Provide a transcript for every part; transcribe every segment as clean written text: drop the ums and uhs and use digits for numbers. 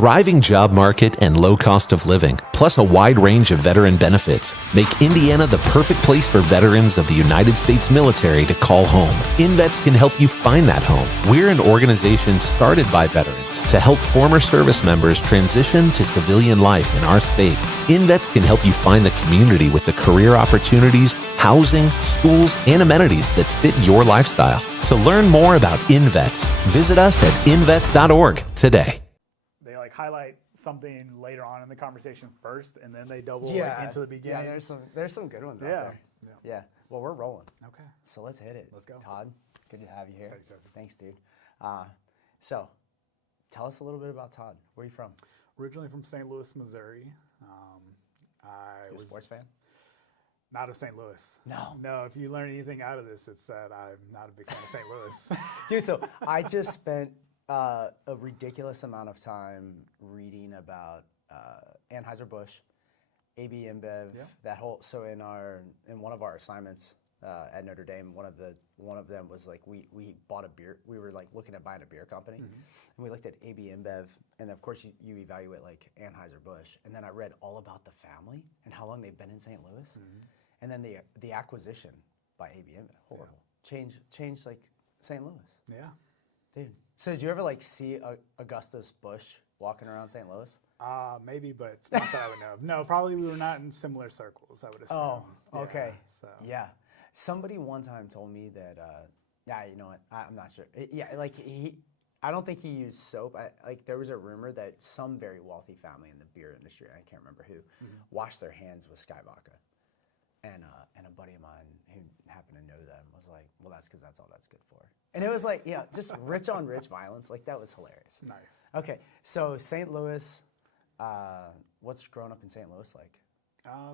thriving job market and low cost of living, plus a wide range of veteran benefits, make Indiana the perfect place for veterans of the United States military to call home. InVets can help you find that home. We're an organization started by veterans to help former service members transition to civilian life in our state. InVets can help you find the community with the career opportunities, housing, schools, and amenities that fit your lifestyle. To learn more about InVets, visit us at invets.org today. They like highlight something later on in the conversation first, and then they double into the beginning. Yeah, there's some good ones out there. Yeah. Well, we're rolling. Okay. So let's hit it. Let's go. Todd, good to have you here. Thanks, dude. So tell us a little bit about Todd. Where are you from? Originally from St. Louis, Missouri. You a sports fan? Not of St. Louis. No, if you learn anything out of this, it's that I'm not a big fan of St. Louis. Dude, so I just spent a ridiculous amount of time reading about Anheuser-Busch, AB InBev, that whole. So in one of our assignments at Notre Dame, one of them was like we bought a beer. We were like looking at buying a beer company, and we looked at AB InBev, and of course you evaluate like Anheuser-Busch, and then I read all about the family and how long they've been in St. Louis. And then the acquisition by AB InBev, horrible. Changed like St. Louis. Yeah. Dude. So did you ever like see Augustus Busch walking around St. Louis? Maybe, but it's not that I would know. No, probably we were not in similar circles, I would assume. Oh, okay. Yeah. Somebody one time told me that, you know what, I'm not sure. I don't think he used soap. There was a rumor that some very wealthy family in the beer industry, I can't remember who, washed their hands with Sky Vodka. And a buddy of mine who happened to know them was like, well, that's because that's all that's good for. And it was like, just rich on rich violence. Like, that was hilarious. Nice. Okay, so St. Louis, what's growing up in St. Louis like?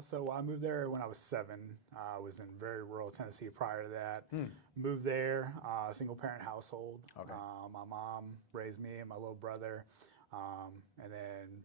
So I moved there when I was 7. I was in very rural Tennessee prior to that. Moved there, single parent household. Okay. My mom raised me and my little brother. And then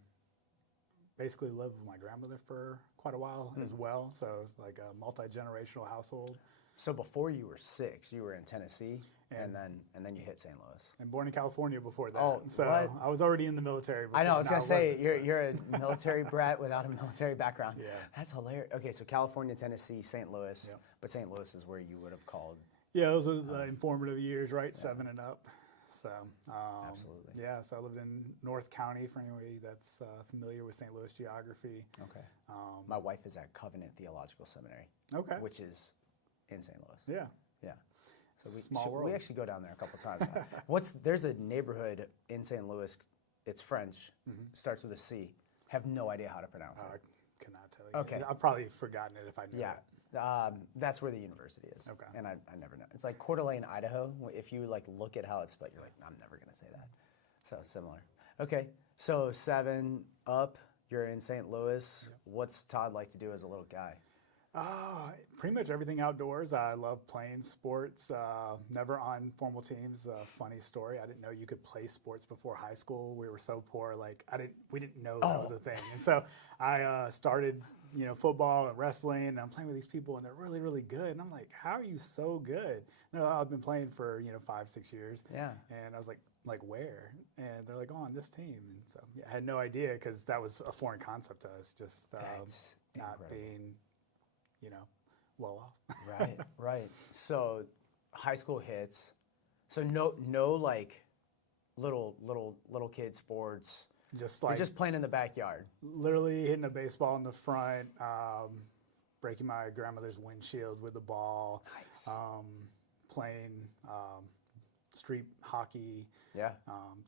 basically lived with my grandmother for quite a while as well. So it's like a multi-generational household. So before you were 6, you were in Tennessee, and then you hit St. Louis. And born in California before that. Oh, so what? I was already in the military. I know. I was gonna say you're a military brat without a military background. Yeah. That's hilarious. Okay, so California, Tennessee, St. Louis, but St. Louis is where you would have called. Yeah, those are the informative years, right? 7 and up. So absolutely. Yeah, so I lived in North County for anybody that's familiar with St. Louis geography. Okay. My wife is at Covenant Theological Seminary. Okay. Which is in St. Louis. Yeah. Yeah. So Small world. We actually go down there a couple times. There's a neighborhood in St. Louis. It's French. Starts with a C. Have no idea how to pronounce it. I cannot tell you. Okay. I've probably forgotten it if I knew it. That's where the university is. Okay. And I never know. It's like Coeur d'Alene, Idaho. If you like look at how it's spelled, you're like, I'm never gonna say that. So similar. Okay. So 7 up, you're in St. Louis. Yep. What's Todd like to do as a little guy? Pretty much everything outdoors. I love playing sports. Never on formal teams. Funny story. I didn't know you could play sports before high school. We were so poor. We didn't know that was a thing. And so I started, football and wrestling. And I'm playing with these people, and they're really, really good. And I'm like, how are you so good? No, I've been playing for 5-6 years. Yeah. And I was like where? And they're like, oh, on this team. And so I had no idea because that was a foreign concept to us. Just not being. Well off. Right. So high school hits. So no like little kid sports. You're just playing in the backyard. Literally hitting a baseball in the front, breaking my grandmother's windshield with the ball. Nice. Playing street hockey. Yeah.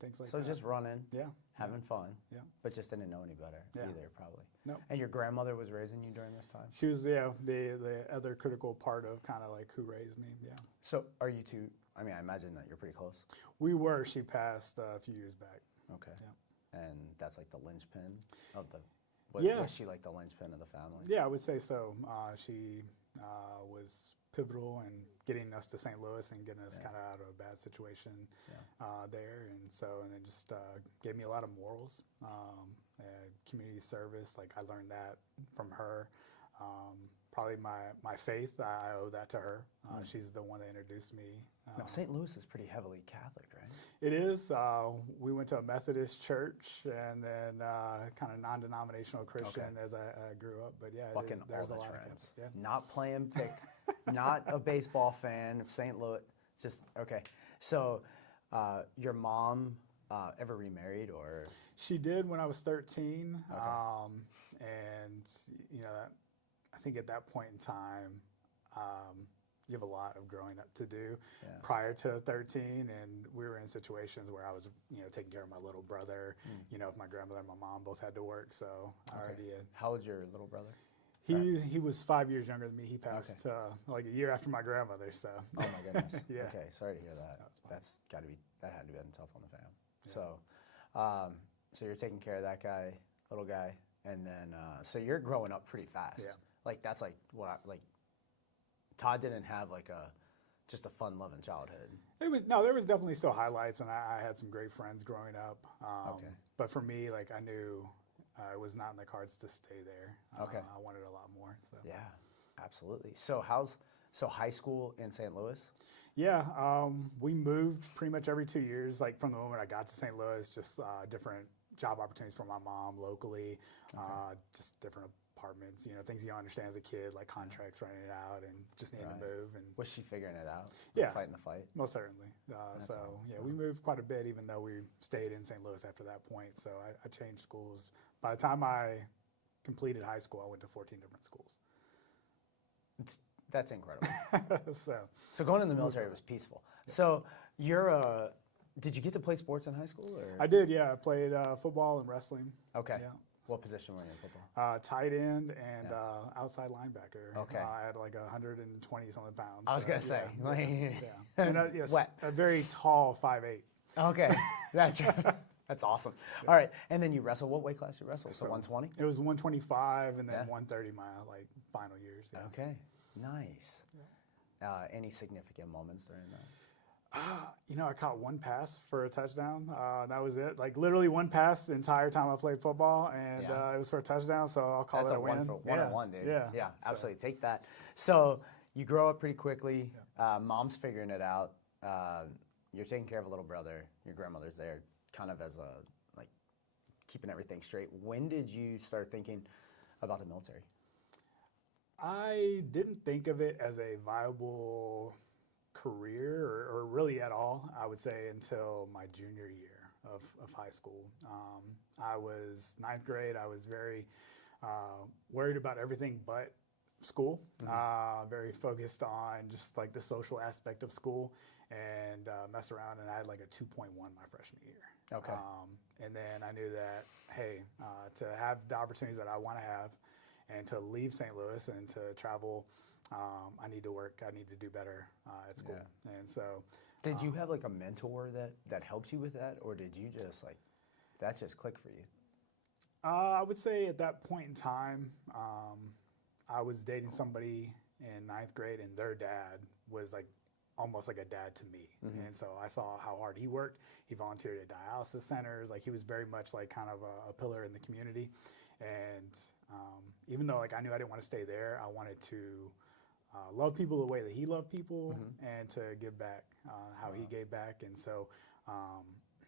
Things like that. So just running. Yeah. Having fun. Yeah. But just didn't know any better either, probably. No. And your grandmother was raising you during this time? She was, the other critical part of kind of like who raised me, yeah. So are you two, I imagine that you're pretty close. We were. She passed a few years back. Okay. Yeah. And that's like the linchpin of the, was she like the linchpin of the family? Yeah, I would say so. She was pivotal in getting us to St. Louis and getting us kind of out of a bad situation there. And then just gave me a lot of morals, community service. Like I learned that from her. probably my faith. I owe that to her. She's the one that introduced me. Now, St. Louis is pretty heavily Catholic, right? It is. We went to a Methodist church and then kind of non-denominational Christian as I grew up. But yeah, Fucking there's all a the lot trends. of Catholic. Yeah. Not playing pick, not a baseball fan of St. Louis. Just okay. So, your mom ever remarried or? She did when I was 13, and you know, I think at that point in time, you have a lot of growing up to do. Prior to 13, and we were in situations where I was, you know, taking care of my little brother. You know, if my grandmother and my mom both had to work, so I already had. How old's your little brother? He was 5 years younger than me. He passed like a year after my grandmother. So. Oh my goodness. Yeah. Okay, sorry to hear that. That's got to be that had to be tough on the fam. Yeah. So, so you're taking care of that guy, little guy, and then so you're growing up pretty fast. Yeah. Like that's like what I like. Todd didn't have like just a fun-loving childhood. There was definitely still highlights, and I had some great friends growing up. But for me, like I knew it was not in the cards to stay there. I wanted a lot more. So yeah, absolutely. So high school in St. Louis? Yeah, we moved pretty much every 2 years. Like from the moment I got to St. Louis, just different job opportunities for my mom locally, just different apartments, you know, things you don't understand as a kid, like contracts running it out and just needing to move. And was she figuring it out? Yeah. Fighting the fight? Most certainly. We moved quite a bit, even though we stayed in St. Louis after that point. So I changed schools. By the time I completed high school, I went to 14 different schools. That's incredible. So going in the military was peaceful. Yeah. So did you get to play sports in high school? Or? I did, yeah. I played football and wrestling. Okay. Yeah. What position were you in football? Tight end and outside linebacker. Okay. I had like 120 something pounds. I was gonna say. And yes, a very tall 5'8". Okay, that's right. That's awesome. Yeah. All right, and then you wrestle. What weight class you wrestle? So 120? It was 125 and then 130 my like final years. Yeah. Okay, nice. Yeah. Any significant moments during that? You know, I caught one pass for a touchdown. That was it. Like literally one pass the entire time I played football, and it was for a touchdown. So I'll call that a win. One-on-one, dude. Yeah, absolutely. Take that. So you grow up pretty quickly. Mom's figuring it out. You're taking care of a little brother. Your grandmother's there, kind of as like keeping everything straight. When did you start thinking about the military? I didn't think of it as a viable career or really at all, I would say, until my junior year of high school. I was ninth grade. I was very worried about everything but school, very focused on just like the social aspect of school and messed around, and I had like a 2.1 my freshman year. Okay. And then I knew that, hey, to have the opportunities that I want to have and to leave St. Louis and to travel, I need to work. I need to do better at school. Yeah. And so, did you have like a mentor that helped you with that, or did you just like that just clicked for you? I would say at that point in time, I was dating somebody in ninth grade, and their dad was like almost like a dad to me. And so I saw how hard he worked. He volunteered at dialysis centers. Like he was very much like kind of a pillar in the community. And even though like I knew I didn't want to stay there, I wanted to love people the way that he loved people and to give back how he gave back. And so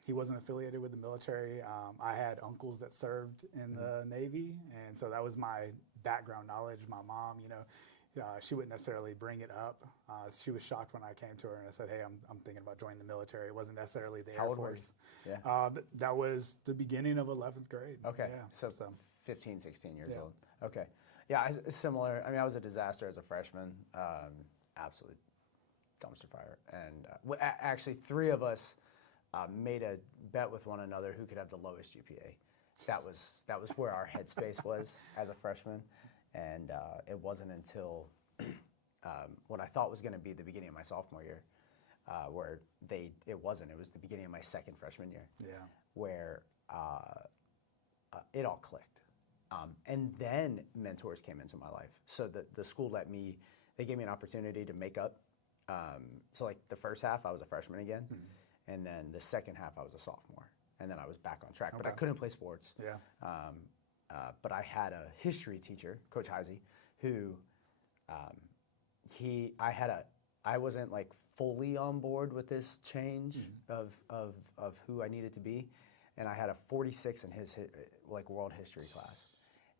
he wasn't affiliated with the military. I had uncles that served in the Navy, and so that was my background knowledge. My mom, you know, she wouldn't necessarily bring it up. She was shocked when I came to her and I said, hey, I'm thinking about joining the military. It wasn't necessarily the Air Force. Yeah. That was the beginning of 11th grade. Okay. Yeah. So 15, 16 years old. Okay. Yeah, similar. I mean, I was a disaster as a freshman. Absolute dumpster fire. And actually, three of us made a bet with one another who could have the lowest GPA. That was where our headspace was as a freshman. And it wasn't until what I thought was going to be the beginning of my sophomore year, where it wasn't. It was the beginning of my second freshman year, where it all clicked. And then mentors came into my life. So the school they gave me an opportunity to make up. So like the first half, I was a freshman again, and then the second half, I was a sophomore, and then I was back on track. Okay. But I couldn't play sports. Yeah. But I had a history teacher, Coach Heisey, who I wasn't like fully on board with this change of who I needed to be, and I had a 46 in his like world history class,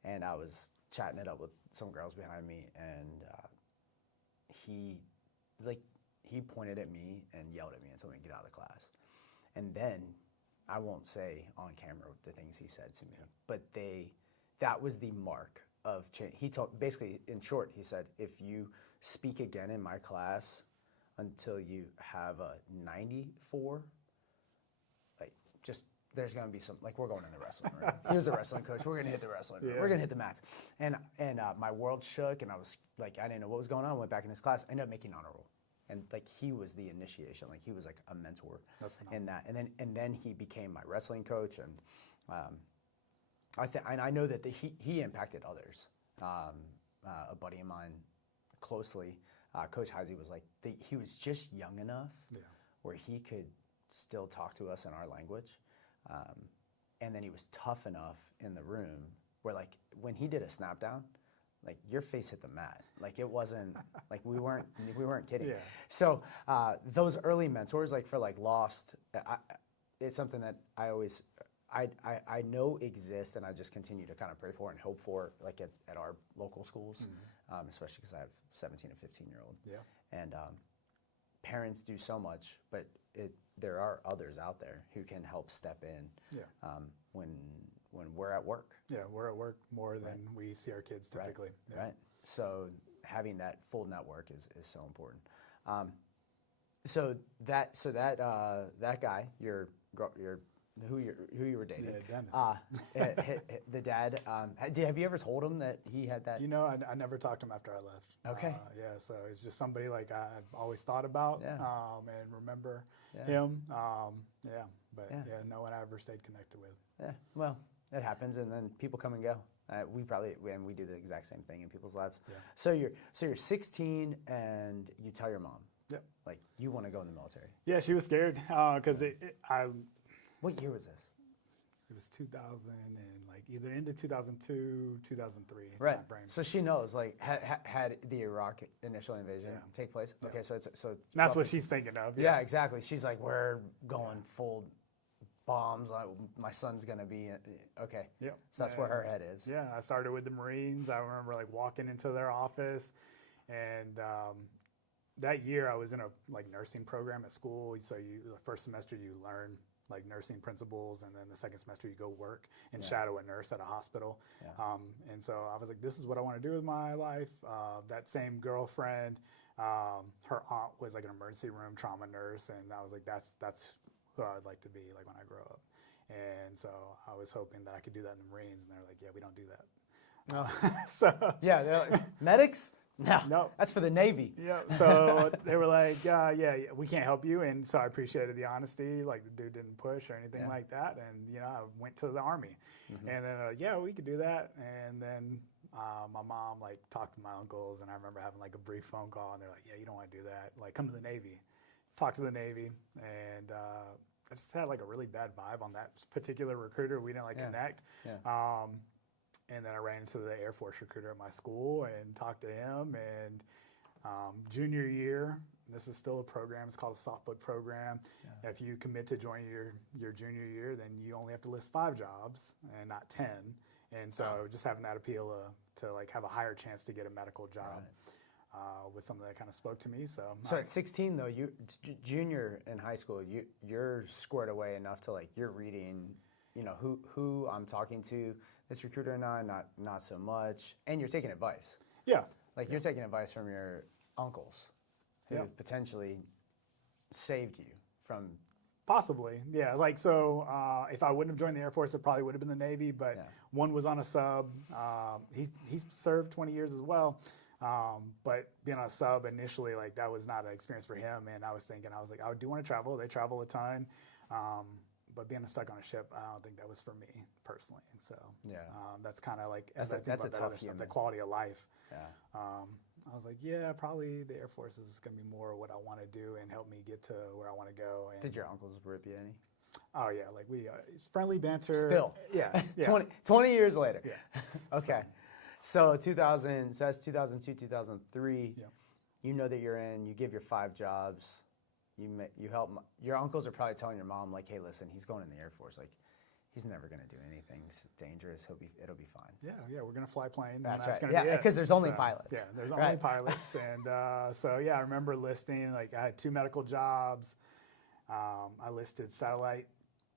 and I was chatting it up with some girls behind me, and he pointed at me and yelled at me and told me to get out of the class, and then I won't say on camera the things he said to me, but that was the mark of change. He told, basically, in short, he said, if you speak again in my class until you have a 94, like, just, there's going to be some, like, we're going in the wrestling room. He was a wrestling coach. We're going to hit the wrestling room. We're going to hit the mats. And my world shook, and I was, like, I didn't know what was going on. I went back in his class. I ended up making honor roll. And, like, he was the initiation. Like, he was, like, a mentor in that. And then he became my wrestling coach, and I know that he impacted others. A buddy of mine closely, Coach Heisey, was like, he was just young enough where he could still talk to us in our language. And then he was tough enough in the room where, like, when he did a snap down, like, your face hit the mat. Like, it wasn't, like, we weren't kidding. So those early mentors, like, for, like, Lost, it's something that I always, I know exists, and I just continue to kind of pray for and hope for, like, at our local schools, especially because I have 17 and 15-year-old. And parents do so much, but there are others out there who can help step in when we're at work. Yeah, we're at work more than we see our kids typically. Right. So having that full network is so important. So that guy, who you were dating, Dennis. the dad. Have you ever told him that he had that? You know, I never talked to him after I left. Okay. So it's just somebody like I've always thought about and remember him. But no one I ever stayed connected with. Yeah, well, it happens, and then people come and go. We do the exact same thing in people's lives. So you're 16 and you tell your mom, like, you want to go in the military. Yeah, she was scared because What year was this? It was 2000 and like either into 2002, 2003. Right. So she knows, like, had the Iraq initial invasion take place. Okay, so that's what she's thinking of. Yeah, exactly. She's like, we're going full bombs. My son's gonna be okay. Yeah. So that's where her head is. Yeah, I started with the Marines. I remember, like, walking into their office, and that year I was in a, like, nursing program at school. So the first semester you learn, like, nursing principles, and then the second semester you go work and shadow a nurse at a hospital. And so I was like, this is what I want to do with my life. That same girlfriend, her aunt was, like, an emergency room trauma nurse, and I was like, that's who I'd like to be, like, when I grow up. And so I was hoping that I could do that in the Marines, and they're like, yeah, we don't do that. Yeah, they're like, medics? No, that's for the Navy. Yeah, so they were like, yeah, we can't help you. And so I appreciated the honesty. Like, the dude didn't push or anything like that. And, you know, I went to the Army. And then, we could do that. And then my mom, like, talked to my uncles. And I remember having, like, a brief phone call. And they're like, yeah, you don't want to do that. Like, come to the Navy. Talk to the Navy. And I just had, like, a really bad vibe on that particular recruiter. We didn't, like, connect. And then I ran into the Air Force recruiter at my school and talked to him. And junior year, this is still a program. It's called a soft book program. If you commit to join your junior year, then you only have to list 5 jobs and not 10. And so just having that appeal to like have a higher chance to get a medical job was something that kind of spoke to me. So at 16 though, you junior in high school, you're squared away enough to, like, you're reading, you know, who I'm talking to. This recruiter and I, not so much. And you're taking advice. Yeah. Like, you're taking advice from your uncles who potentially saved you from... Possibly, yeah. Like, so if I wouldn't have joined the Air Force, it probably would have been the Navy, but one was on a sub. He served 20 years as well. But being on a sub initially, like, that was not an experience for him. And I was like, I do want to travel. They travel a ton. But being stuck on a ship, I don't think that was for me personally. And so that's kind of like, as I think about that other stuff, the quality of life. I was like, probably the Air Force is going to be more what I want to do and help me get to where I want to go. And did your uncles rip you any? Oh, yeah. Like, it's friendly banter. Still. Yeah. 20 years later. Yeah. Okay. So 2000, so that's 2002, 2003. Yeah. You know that you're in. You give your 5 jobs. You help. Your uncles are probably telling your mom like, "Hey, listen, he's going in the Air Force. Like, he's never going to do anything dangerous. It'll be fine." Yeah, we're gonna fly planes. That's and that's right. gonna be it. Because there's only So, pilots. Yeah, there's only Right. pilots, and so yeah, I remember listing like I had 2 medical jobs. I listed satellite,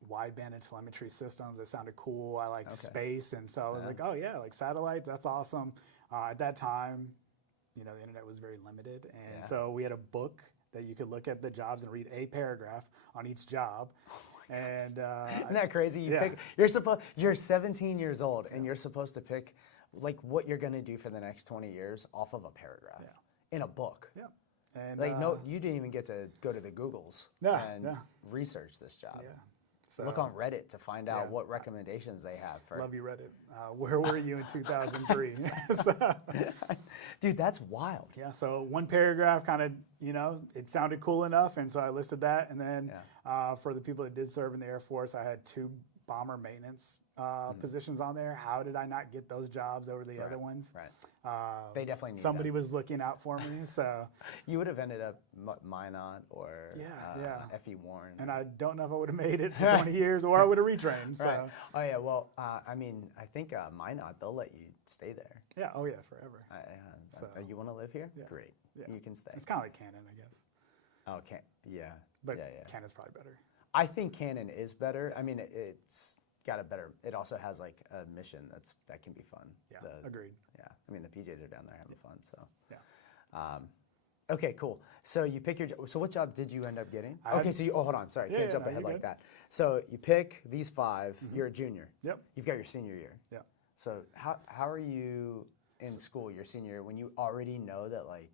wideband, and telemetry systems. That sounded cool. I liked space, and so I was like, oh yeah, like satellite, that's awesome. At that time, you know, the internet was very limited, and so we had a book that you could look at the jobs and read a paragraph on each job. And isn't that crazy? You're 17 years old, and you're supposed to pick like what you're going to do for the next 20 years off of a paragraph in a book. Yeah. And like no, you didn't even get to go to the Googles and research this job. Yeah. So, look on Reddit to find out what recommendations they have. Love you, Reddit. Where were you in 2003? Dude, that's wild. Yeah, so 1 paragraph kind of, you know, it sounded cool enough, and so I listed that. And then for the people that did serve in the Air Force, I had 2 bomber maintenance positions on there. How did I not get those jobs over the other ones? Right. They definitely need somebody was looking out for me. So you would have ended up Minot or F.E. Warren. And I don't know if I would have made it to 20 years or I would have retrained. So. Right. Oh yeah. Well, I mean, I think Minot, they'll let you stay there. Yeah. Oh yeah, forever. So, you want to live here? Yeah. Great. Yeah. You can stay. It's kind of like Canon, I guess. Oh, yeah. But Canon's probably better. I think Canon is better. I mean, it's got a better. It also has like a mission that can be fun. Yeah, agreed. Yeah, I mean the PJs are down there having fun. So yeah. Okay, cool. So you pick your job. So what job did you end up getting? So you. Oh, hold on. Sorry, can't jump ahead like that. So you pick these 5. You're a junior. Yep. You've got your senior year. Yeah. So how are you in school your senior year when you already know that like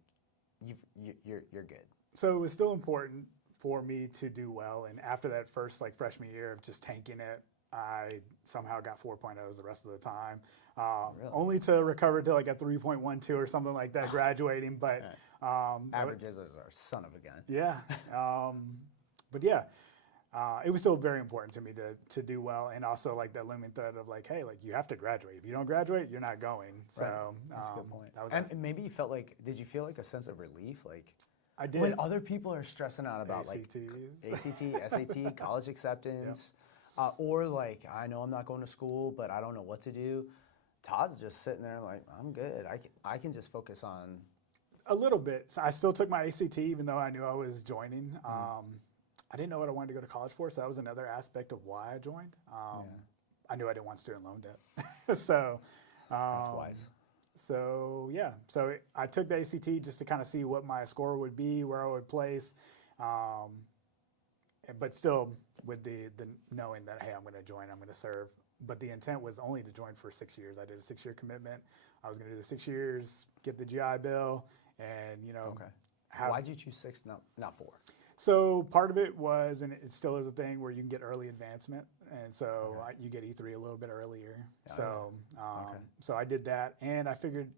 you're good? So it was still important for me to do well, and after that first like freshman year of just tanking it, I somehow got 4.0s the rest of the time, Really? only to recover to like a 3.12 or something like that graduating. But averages are son of a gun. Yeah, but yeah, it was still very important to me to do well, and also like that looming threat of like, hey, like you have to graduate. If you don't graduate, you're not going. So that's a good point. And maybe you felt like, did you feel like a sense of relief, like? I did. When other people are stressing out about ACTs. like ACT, SAT, college acceptance. Or like, I know I'm not going to school, but I don't know what to do. Todd's just sitting there like, I'm good. I can just focus on. A little bit. So I still took my ACT even though I knew I was joining. I didn't know what I wanted to go to college for, so that was another aspect of why I joined. I knew I didn't want student loan debt. So that's wise. So yeah, so I took the ACT just to kind of see what my score would be, where I would place. But still with the knowing that, hey, I'm going to join, I'm going to serve. But the intent was only to join for 6 years. I did a 6-year commitment. I was going to do the 6 years, get the GI Bill, and, you know. Okay. Why'd you choose 6, not 4? So part of it was, and it still is a thing, where you can get early advancement. And so you get E3 a little bit earlier. So I did that. And I figured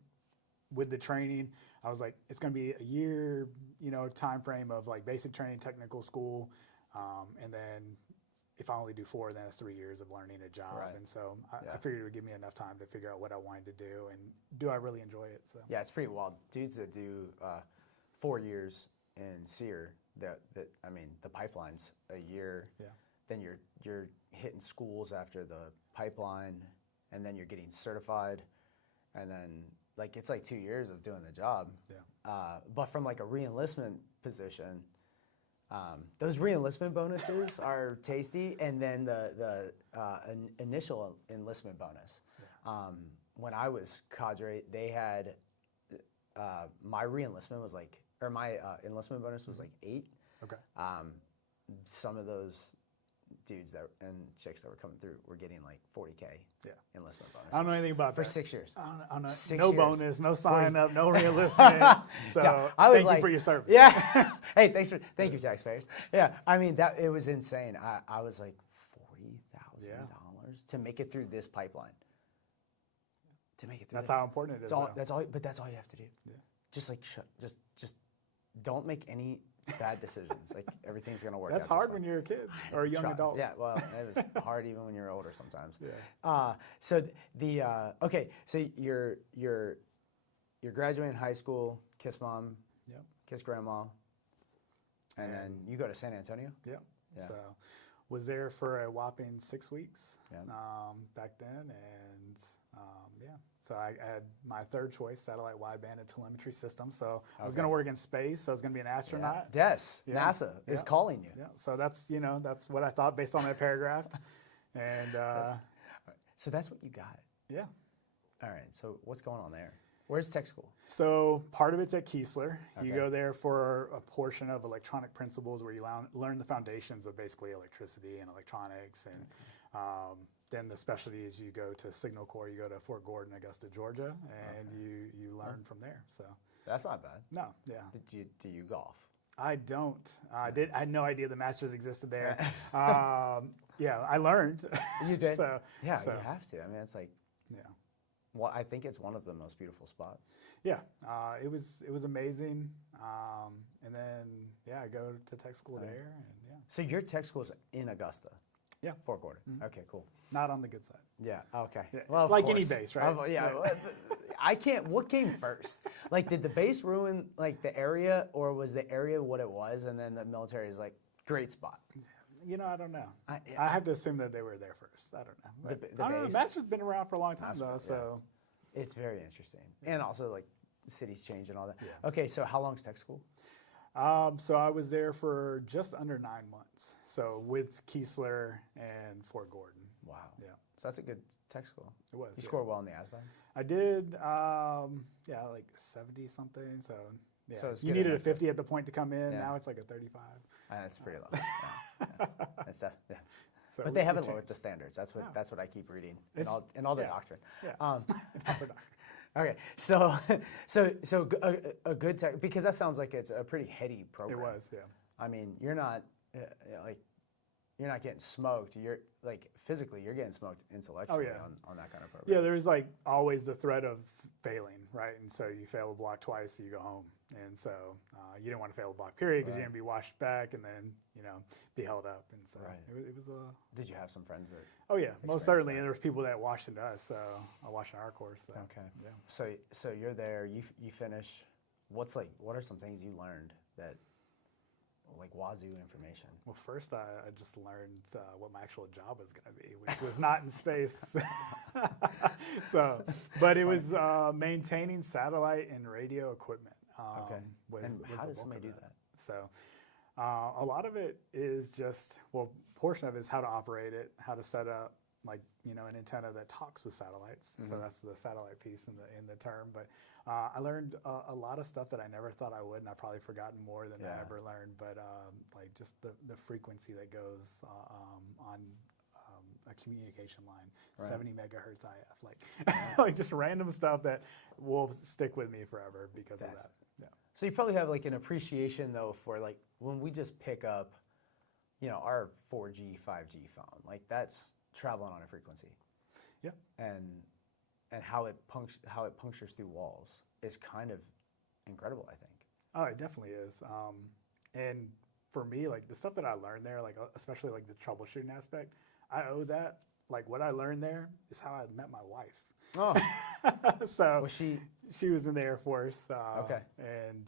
with the training, I was like, it's going to be a year, you know, time frame of like basic training, technical school. And then if I only do 4, then it's 3 years of learning a job. Right. And so I figured it would give me enough time to figure out what I wanted to do and do I really enjoy it. So yeah, it's pretty wild. Dudes that do 4 years in SEER, I mean, the pipeline's a year. Yeah. Then you're hitting schools after the pipeline, and then you're getting certified, and then like it's like 2 years of doing the job. Yeah. But from like a re-enlistment position. Those re-enlistment bonuses are tasty, and then the initial enlistment bonus. Yeah. When I was cadre, they had my re-enlistment was like, or my enlistment bonus was like 8. Okay. Some of those dudes and chicks that were coming through were getting like 40K enlistment bonus. I don't know anything about that. For 6 years. I don't know. 6 no years. Bonus, no sign up, no re-enlistment. So I was thank you for your service. Yeah. Hey, thank you, taxpayers. Yeah. I mean, it was insane. I was like $40,000 to make it through this pipeline. To make it through. That's how important it is. That's all you have to do. Yeah. Just like just don't make any bad decisions. Like everything's gonna work. That's out just hard fine. when you're a kid or a young adult. Yeah, well, it was hard even when you're older sometimes. Yeah. So okay, so you're graduating high school, kiss mom, Yep. kiss grandma, and then you go to San Antonio. Yep. Yeah. So was there for a whopping 6 weeks Yeah. back then, and yeah. So I had my third choice, satellite wideband and telemetry system. So I was going to work in space. I was going to be an astronaut. Yes, Yeah. NASA is Yeah. calling you. Yeah. So that's that's what I thought based on that paragraph, and So that's what you got. yeah. All right. So what's going on there? Where's tech school? So part of it's at Keesler. You Okay. go there for a portion of electronic principles where you learn the foundations of basically electricity and electronics. And then the specialty is you go to Signal Corps, you go to Fort Gordon, Augusta, Georgia, and you learn from there. So That's not bad. no, yeah. Do you golf? I don't. I had no idea the Masters existed there. Yeah, I learned. You did? So, Yeah, so, you have to. I mean, it's like, yeah. well, I think it's one of the most beautiful spots. Yeah, it was amazing. And then yeah, I go to tech school there, and yeah, So your tech school's in Augusta? Yeah. Fort Gordon. Okay, cool. not on the good side. Yeah. Okay. Yeah, Well, of like any course. base, right? Yeah. Right. well, I can't. What came first? Like, did the base ruin like the area, or was the area what it was, and then the military is like great spot? I don't know. I- I have to assume that they were there first. I don't know. But The I don't know. base? Masters been around for a long time Masters, though, yeah. so It's very interesting, and also like cities change and all that. Yeah. Okay, so how long's tech school? so I was there for just under 9 months. So with Keesler and Fort Gordon. Wow. Yeah, So that's a good tech school. it was. You yeah. scored well in the ASVAB. I did. Like 70 something. So yeah, So it's you good needed a enough to- 50 at the point to come in. Yeah. Now it's like a 35. That's pretty low. Yeah. That's yeah. So But we- they we haven't changed. lowered the standards. That's what No. that's what I keep reading It's- in all the yeah. doctrine. Yeah. Okay, so a good tech, because that sounds like it's a pretty heady It program. was. Yeah. I mean, you're not you're not getting smoked. You're like physically, you're getting smoked intellectually yeah. on that kind of program. Yeah, there's like always the threat of failing, right? And so you fail a block twice, you go home. And so you didn't want to fail a block period because Right. you're going to be washed back and then, be held up. And so Right. it was a. Did you have some friends that? Oh, yeah, most Experience certainly. that. And there was people that washed into us. So I washed in our course. So, Okay. Yeah. So you're there. You finish. What are some things you learned that like wazoo information? Well, first I just learned what my actual job was going to be, which was not in space. But it was maintaining satellite and radio equipment. Okay. And how the does bulk somebody of do it. that? So a lot of it is just, portion of it is how to operate it, how to set up an antenna that talks with satellites. Mm-hmm. So that's the satellite piece in the term. But I learned a lot of stuff that I never thought I would, and I've probably forgotten more than I Yeah. ever learned. But like just the frequency that goes on a communication line, Right. 70 megahertz IF, like just random stuff that will stick with me forever because of that. Yeah. So you probably have like an appreciation though for like when we just pick up, our 4G, 5G phone, like that's traveling on a frequency. Yeah. And how it punctures through walls is kind of incredible, I think. Oh, it definitely is. And for me, like the stuff that I learned there, like especially like the troubleshooting aspect, I owe that. Like what I learned there is how I met my wife. Oh, So was she? she was in the Air Force. Okay. And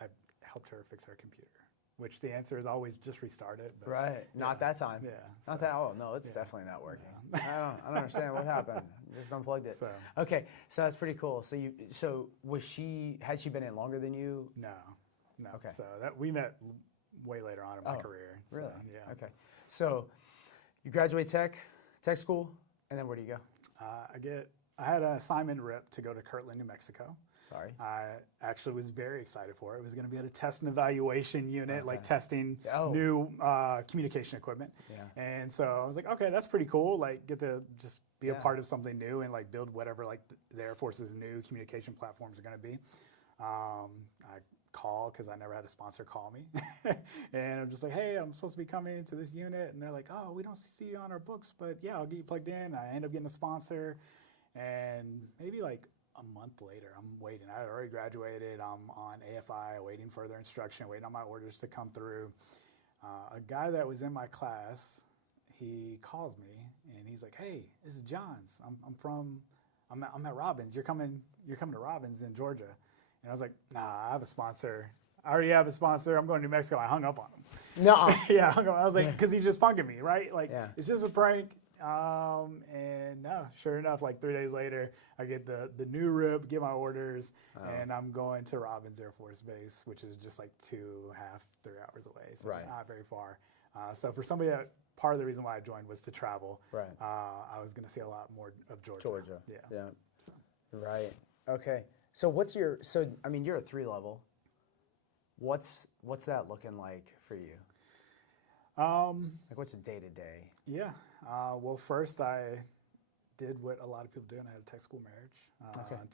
I helped her fix her computer, which the answer is always just restart it. But Right. Not that time. Yeah. Not that. Oh no, it's definitely not working. I don't understand what happened. Just unplugged it. So Okay, so that's pretty cool. So had she been in longer than you? no. Okay. So that we met way later on in my Oh, career. So, Really? yeah. Okay. So you graduate tech school, and then where do you go? I had an assignment rip to go to Kirtland, New Mexico. Sorry. I actually was very excited for it. It was going to be at a test and evaluation unit, like Okay. testing Oh. new communication equipment. Yeah. And so I was like, okay, that's pretty cool. Like, get to just be a Yeah. part of something new and like build whatever like the Air Force's new communication platforms are going to be. I call because I never had a sponsor call me, and I'm just like, hey, I'm supposed to be coming to this unit, and they're like, oh, we don't see you on our books, but yeah, I'll get you plugged in. I end up getting a sponsor, and maybe like a month later. I'm waiting. I had already graduated. I'm on AFI, awaiting further instruction, waiting on my orders to come through. A guy that was in my class, he calls me and he's like, "Hey, this is Johns. I'm at Robbins. You're coming to Robbins in Georgia." And I was like, "Nah, I have a sponsor. I already have a sponsor. I'm going to New Mexico." I hung up on him. No. Yeah, I was like, because he's just punking me, right? Like, Yeah. it's just a prank. And no, sure enough, like 3 days later, I get the new rip, get my orders, and I'm going to Robbins Air Force Base, which is just like 2.5, 3 hours away, so Right. not very far. So for somebody that, part of the reason why I joined was to travel. Right. I was going to see a lot more of Georgia. Georgia. Yeah. Yeah. Right. Okay. So you're a 3-level. What's that looking like for you? Like, what's a day to day? Yeah. Well, first I did what a lot of people do, and I had a tech school marriage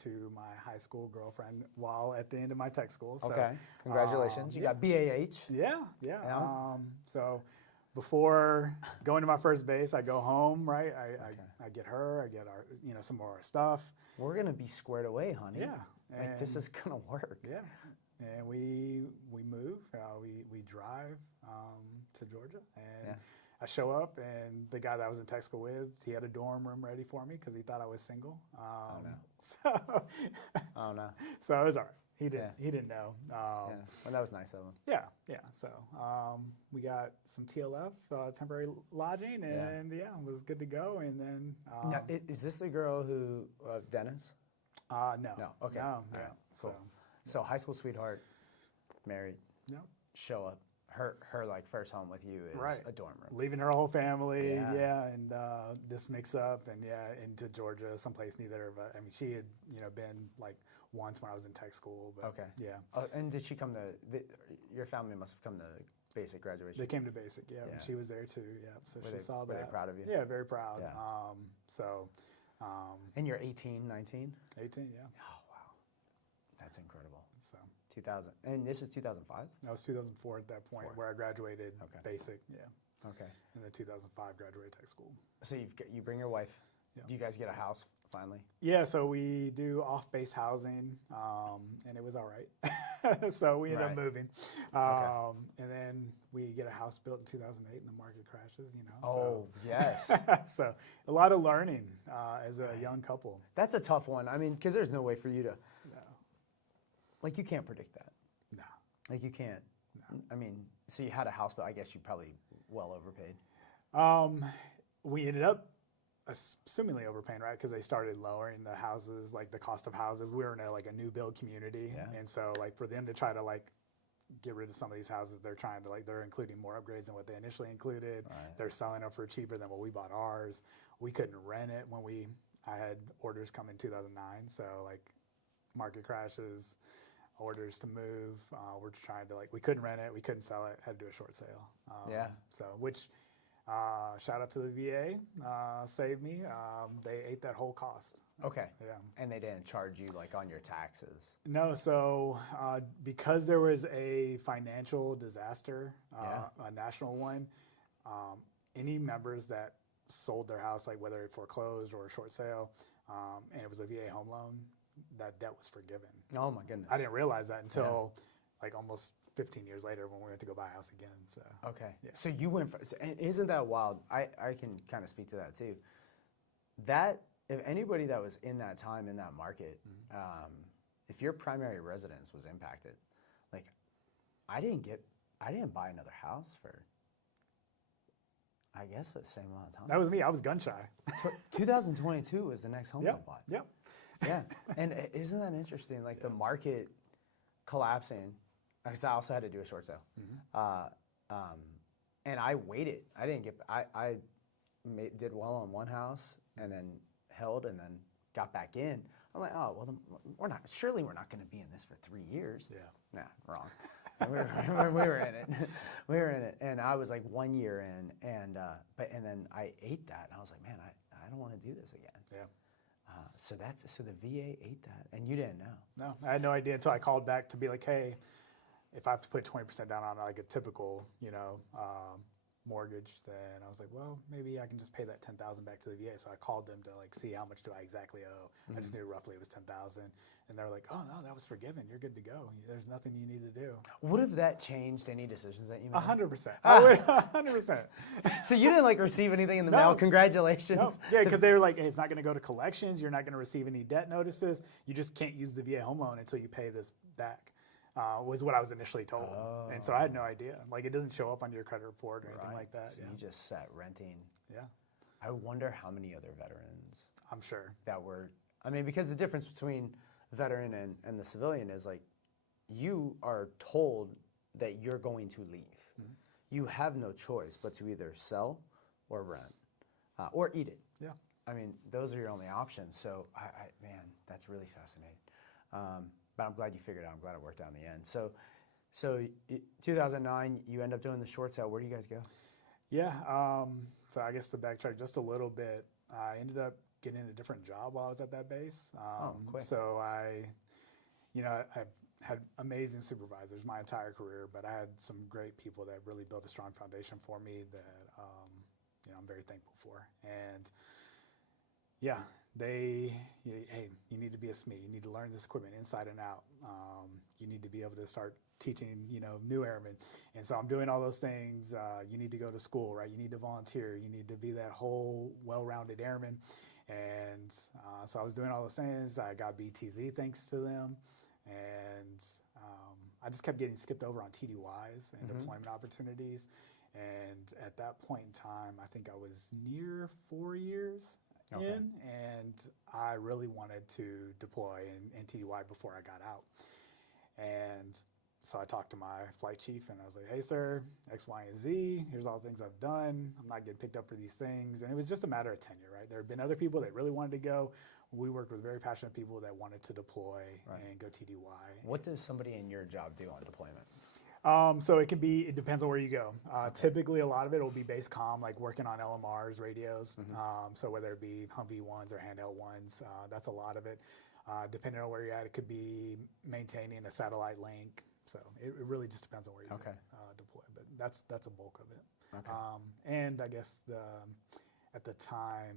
to my high school girlfriend while at the end of my tech school. So, Okay. Congratulations. You yeah. got BAH. Yeah. Yeah. So before going to my first base, I go home, right? I get her, I get our, some more stuff. We're gonna be squared away, honey. Yeah. Like, this is gonna work. Yeah. And we move, we drive to Georgia, and I show up, and the guy that I was in tech school with, he had a dorm room ready for me because he thought I was single. Oh no. So it was all right. He didn't know. Well, that was nice of him. Yeah. So we got some TLF, temporary lodging, and it was good to go. And then Now, is this the girl who Dennis? no. No. Okay. No. All right. Cool. So high school sweetheart, married. No. Show up. Her like first home with you is a dorm room. Leaving her whole family, Yeah. and this mix up, and into Georgia, someplace neither of us. I mean, she had been like once when I was in tech school, but And did she come to? Your family must have come to basic graduation. They came to basic, and she was there too, So Were she they, saw that. Were they proud of you? Yeah, very proud. Yeah. And you're 18, 19? 18, yeah. Oh wow, that's incredible. So 2000, and this is 2005. that was 2004 at that point where I graduated basic, Okay. and then 2005 graduated tech school. So you bring your wife. Yeah. Do you guys get a house finally? Yeah, so we do off-base housing, and it was all right. So we ended up moving, and then we get a house built in 2008, and the market crashes. Oh yes. So a lot of learning as a young couple. That's a tough one. I mean, because there's no way for you to. No. Like, you can't predict that. No. Like, you can't. No. I mean, so you had a house, but I guess you probably well overpaid. We ended up assumingly overpaying, right? Because they started lowering the houses, like the cost of houses. We were in a new build community, and so like for them to try to get rid of some of these houses, they're trying to they're including more upgrades than what they initially included. Right. They're selling them for cheaper than what we bought ours. We couldn't rent it when I had orders come in 2009, so market crashes, orders to move. We're trying to we couldn't rent it, we couldn't sell it, had to do a short sale. So which shout out to the VA, saved me. They ate that whole cost. Okay. Yeah. And they didn't charge you on your taxes? No. So because there was a financial disaster, a national one, any members that sold their house, whether it foreclosed or a short sale, and it was a VA home loan, that debt was forgiven. Oh my goodness. I didn't realize that until almost 15 years later when we went to go buy a house again. So okay. Yeah. So you went and isn't that wild? I can kind of speak to that too. That if anybody that was in that time in that market, if your primary residence was impacted, I didn't buy another house for I guess the same amount of time. That was me. I was gun shy. 2022 was the next home I bought. Yep. Yeah. And isn't that interesting? The market collapsing, because I also had to do a short sale. And I waited. I didn't get, I did well on one house and then held and then got back in. I'm like, oh, well, surely we're not going to be in this for 3 years. Yeah. Nah, wrong. we were in it. We were in it. And I was 1 year in, and then I ate that, and I was like, man, I don't want to do this again. Yeah. So the VA ate that, and you didn't know. No, I had no idea until I called back to be like, hey, if I have to put 20% down on a typical, mortgage, then I was like, well, maybe I can just pay that $10,000 back to the VA. So I called them to like see how much do I exactly owe. I just knew roughly it was 10,000, and they were like, oh no, that was forgiven. You're good to go. There's nothing you need to do. Would have that changed any decisions that you made? 100%. I would 100%. So you didn't like receive anything in the mail? Congratulations. No. Yeah, because they were like, hey, it's not going to go to collections. You're not going to receive any debt notices. You just can't use the VA home loan until you pay this back. Was what I was initially told. Oh. And so I had no idea. Like, it doesn't show up on your credit report or anything like that. So you just sat renting. Yeah. I wonder how many other veterans I'm sure. that were, I mean, because the difference between veteran and the civilian is like, you are told that you're going to leave. You have no choice but to either sell or rent or eat it. Yeah. I mean, those are your only options. So, man, that's really fascinating. But I'm glad you figured it out. I'm glad it worked out in the end. So 2009, you end up doing the short sale. Where do you guys go? Yeah. So I guess to backtrack just a little bit, I ended up getting a different job while I was at that base. Quick. So I had amazing supervisors my entire career, but I had some great people that really built a strong foundation for me that, I'm very thankful for. And yeah, hey, you need to be a SME. You need to learn this equipment inside and out. You need to be able to start teaching, new airmen. And so I'm doing all those things. You need to go to school, right? You need to volunteer. You need to be that whole well-rounded airman. And so I was doing all those things. I got BTZ thanks to them. And I just kept getting skipped over on TDYs and deployment opportunities. And at that point in time, I think I was near 4 years in, and I really wanted to deploy in TDY before I got out. And so I talked to my flight chief, and I was like, hey, sir, X, Y, and Z, here's all the things I've done. I'm not getting picked up for these things. And it was just a matter of tenure, right? There have been other people that really wanted to go. We worked with very passionate people that wanted to deploy and go TDY. What does somebody in your job do on deployment? So it depends on where you go. Typically, a lot of it will be base comm, like working on LMRs, radios. So whether it be Humvee ones or handheld ones, that's a lot of it. Depending on where you're at, it could be maintaining a satellite link. So it really just depends on where you deploy. But that's a bulk of it. And I guess at the time,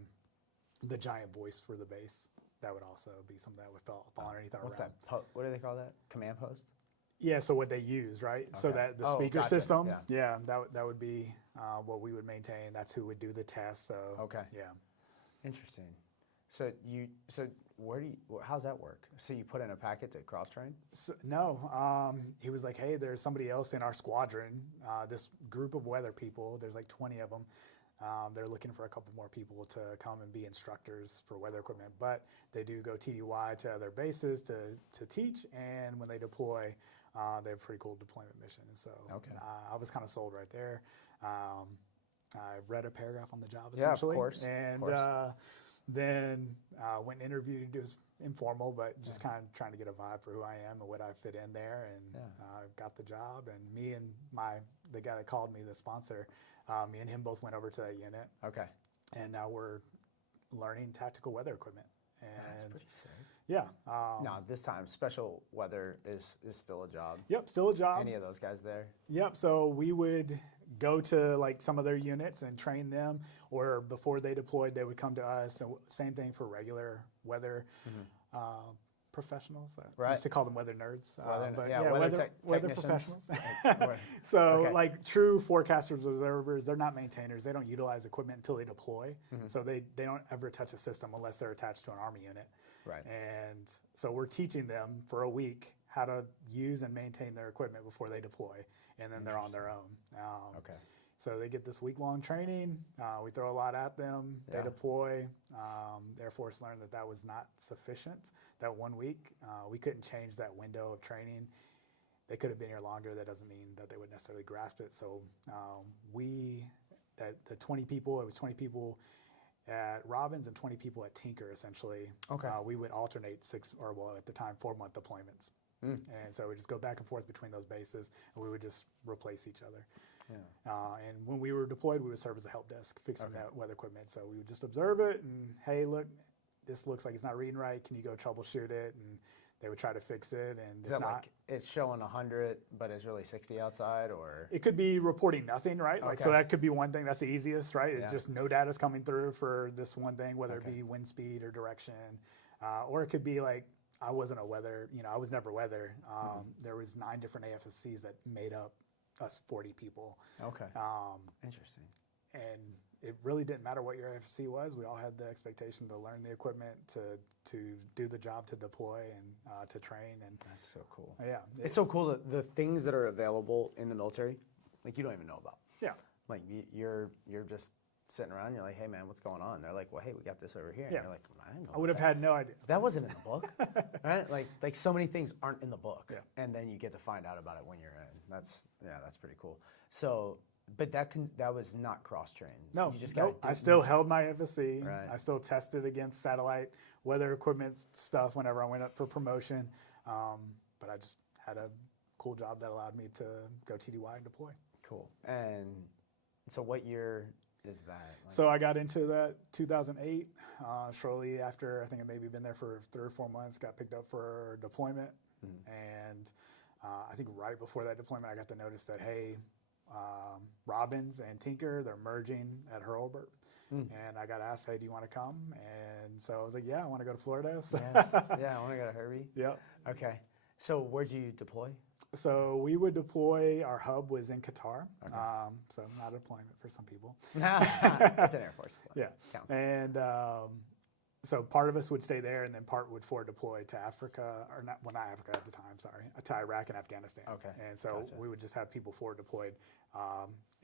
the giant voice for the base, that would also be something that would fall underneath our What's realm. that? What do they call that? Command post? Yeah, so what they use, right? So that the speaker system, that would be what we would maintain. That's who would do the test. So Interesting. So how's that work? So you put in a packet to cross train? So, no, he was like, hey, there's somebody else in our squadron. This group of weather people. There's like 20 of them. They're looking for a couple more people to come and be instructors for weather equipment, but they do go TDY to other bases to teach, and when they deploy, they have a pretty cool deployment mission. And so I was kind of sold right there. I read a paragraph on the job essentially, and then went and interviewed. It was informal, but just kind of trying to get a vibe for who I am and what I fit in there, and got the job. And me and the guy that called me, the sponsor, me and him both went over to that unit. Okay. And now we're learning tactical weather equipment. And that's pretty sick. Yeah. Now this time, special weather is still a job. Yep, still a job. Any of those guys there? Yep. So we would go to like some of their units and train them, or before they deployed, they would come to us. And same thing for regular weather professionals. I used to call them weather nerds. Weather professionals. So like true forecasters, observers, they're not maintainers. They don't utilize equipment until they deploy. So they don't ever touch a system unless they're attached to an Army unit. Right. And so we're teaching them for a week how to use and maintain their equipment before they deploy, and then they're on their own. So they get this week-long training. We throw a lot at them. They deploy. The Air Force learned that was not sufficient. That 1 week, we couldn't change that window of training. They could have been here longer. That doesn't mean that they would necessarily grasp it. So the 20 people, it was 20 people at Robbins and 20 people at Tinker, essentially. We would alternate at the time, 4-month deployments. And so we just go back and forth between those bases, and we would just replace each other. And when we were deployed, we would serve as a help desk, fixing that weather equipment. So we would just observe it, and hey, look, this looks like it's not reading right. Can you go troubleshoot it? And they would try to fix it, and Is if that not, like it's showing 100, but it's really 60 outside, or? it could be reporting nothing, right? Like, so Okay. that could be one thing. That's the easiest, right? It's Yeah. just no data's coming through for this one thing, whether Okay. it be wind speed or direction, or it could be like I wasn't a weather, I was never weather. There was 9 different AFSCs that made up us 40 people, Okay. Interesting. and it really didn't matter what your AFSC was. We all had the expectation to learn the equipment, to do the job, to deploy, and to train. And That's so cool. yeah, It's so cool that the things that are available in the military, like you don't even know about. yeah. Like you're just sitting around. You're like, hey man, what's going on? They're like, well, hey, we got this over here. And Yeah. you're like, I didn't know. I would have about had no idea. that. That wasn't in the book, right? Like so many things aren't in the book, Yeah. and then you get to find out about it when you're in. That's pretty cool. So, but that was not cross trained. No, you just nope. I still held my FSC. Right. I still tested against satellite weather equipment stuff whenever I went up for promotion. But I just had a cool job that allowed me to go TDY and deploy. Cool. And so, what year is that? Like, So I got into that 2008. Shortly after, I think I maybe been there for 3 or 4 months. Got picked up for deployment, and I think right before that deployment, I got the notice that hey, Robbins and Tinker, they're merging at Hurlburt. And I got asked, hey, do you want to come? And so I was like, yeah, I want to go to Florida. So yes. Yeah, I want to go to Herbie. Yep. Okay. So, where'd you deploy? So we would deploy, our hub was in Qatar. So not a deployment for some people. That's an Air Force. Yeah. Counts. And so part of us would stay there, and then part would forward deploy to Africa, or not, well, not Africa at the time, sorry, to Iraq and Afghanistan. Okay. And so Gotcha. we would just have people forward deployed,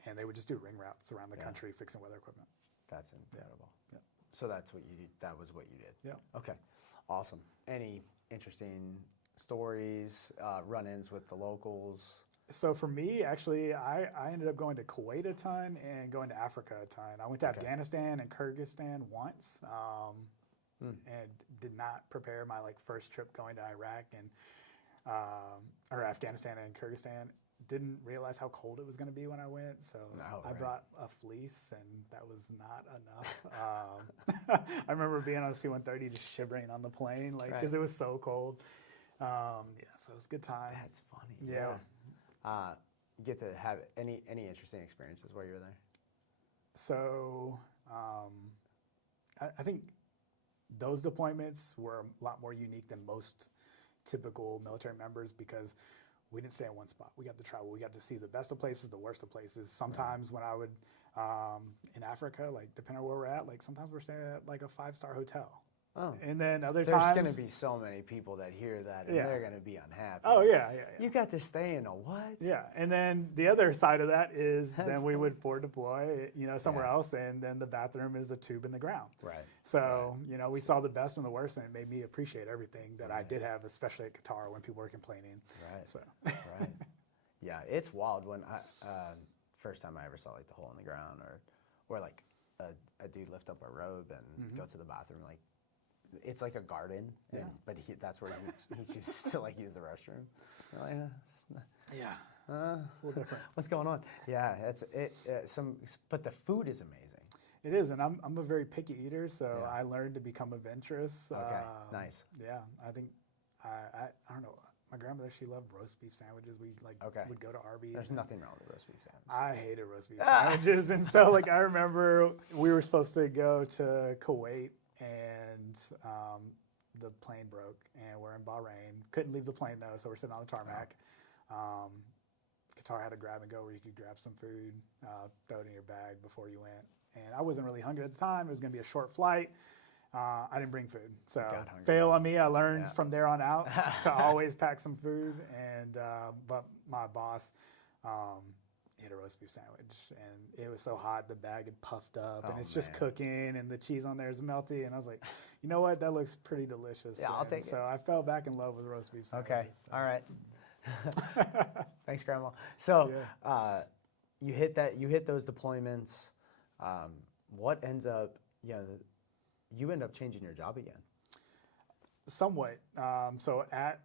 and they would just do ring routes around the country fixing weather equipment. That's incredible. Yeah. So that's what you did. That was what you did. Yeah. Okay. Awesome. Any interesting stories, run-ins with the locals? So for me, actually, I ended up going to Kuwait a ton and going to Africa a ton. I went to Afghanistan and Kyrgyzstan once, and did not prepare my first trip going to Iraq and or Afghanistan and Kyrgyzstan. Didn't realize how cold it was going to be when I went, so I brought a fleece, and that was not enough. I remember being on C-130 just shivering on the plane, because it was so cold. So it was a good time. That's funny. Yeah. You get to have any interesting experiences while you were there? So I think those deployments were a lot more unique than most typical military members, because we didn't stay in one spot. We got to travel. We got to see the best of places, the worst of places. Sometimes when I would, in Africa, depending on where we're at, sometimes we're staying at a 5-star hotel. Oh. And then other There's times. going to be so many people that hear that, and they're going to be unhappy. Oh, yeah. You got to stay in a what? Yeah, and then the other side of that is then we would forward deploy, somewhere else, and then the bathroom is a tube in the ground. Right. So, we saw the best and the worst, and it made me appreciate everything that I did have, especially at Qatar when people were complaining. Right. So. Right. Yeah, it's wild when first time I ever saw the hole in the ground, or a dude lift up a robe and go to the bathroom, it's like a garden, but that's where he chooses to use the restroom. You're like, Yeah, it's a little different. What's going on? Yeah, but the food is amazing. It is, and I'm a very picky eater, so I learned to become adventurous. Okay, nice. Yeah, I think I don't know. My grandmother, she loved roast beef sandwiches. We would go to Arby's. There's nothing wrong with roast beef sandwiches. I hated roast beef sandwiches, and so I remember we were supposed to go to Kuwait, and the plane broke, and we're in Bahrain. Couldn't leave the plane though, so we're sitting on the tarmac. Qatar had a grab and go where you could grab some food, throw it in your bag before you went. And I wasn't really hungry at the time. It was going to be a short flight. I didn't bring food, so fail on me. I learned from there on out to always pack some food. And but my boss ate a roast beef sandwich, and it was so hot the bag had puffed up, and it's just cooking, and the cheese on there is melty. And I was like, you know what, that looks pretty delicious. Yeah, I'll take it. So I fell back in love with roast beef sandwiches. Okay, all right. Thanks, Grandma. So you hit those deployments. What ends up, you end up changing your job again. Somewhat. So at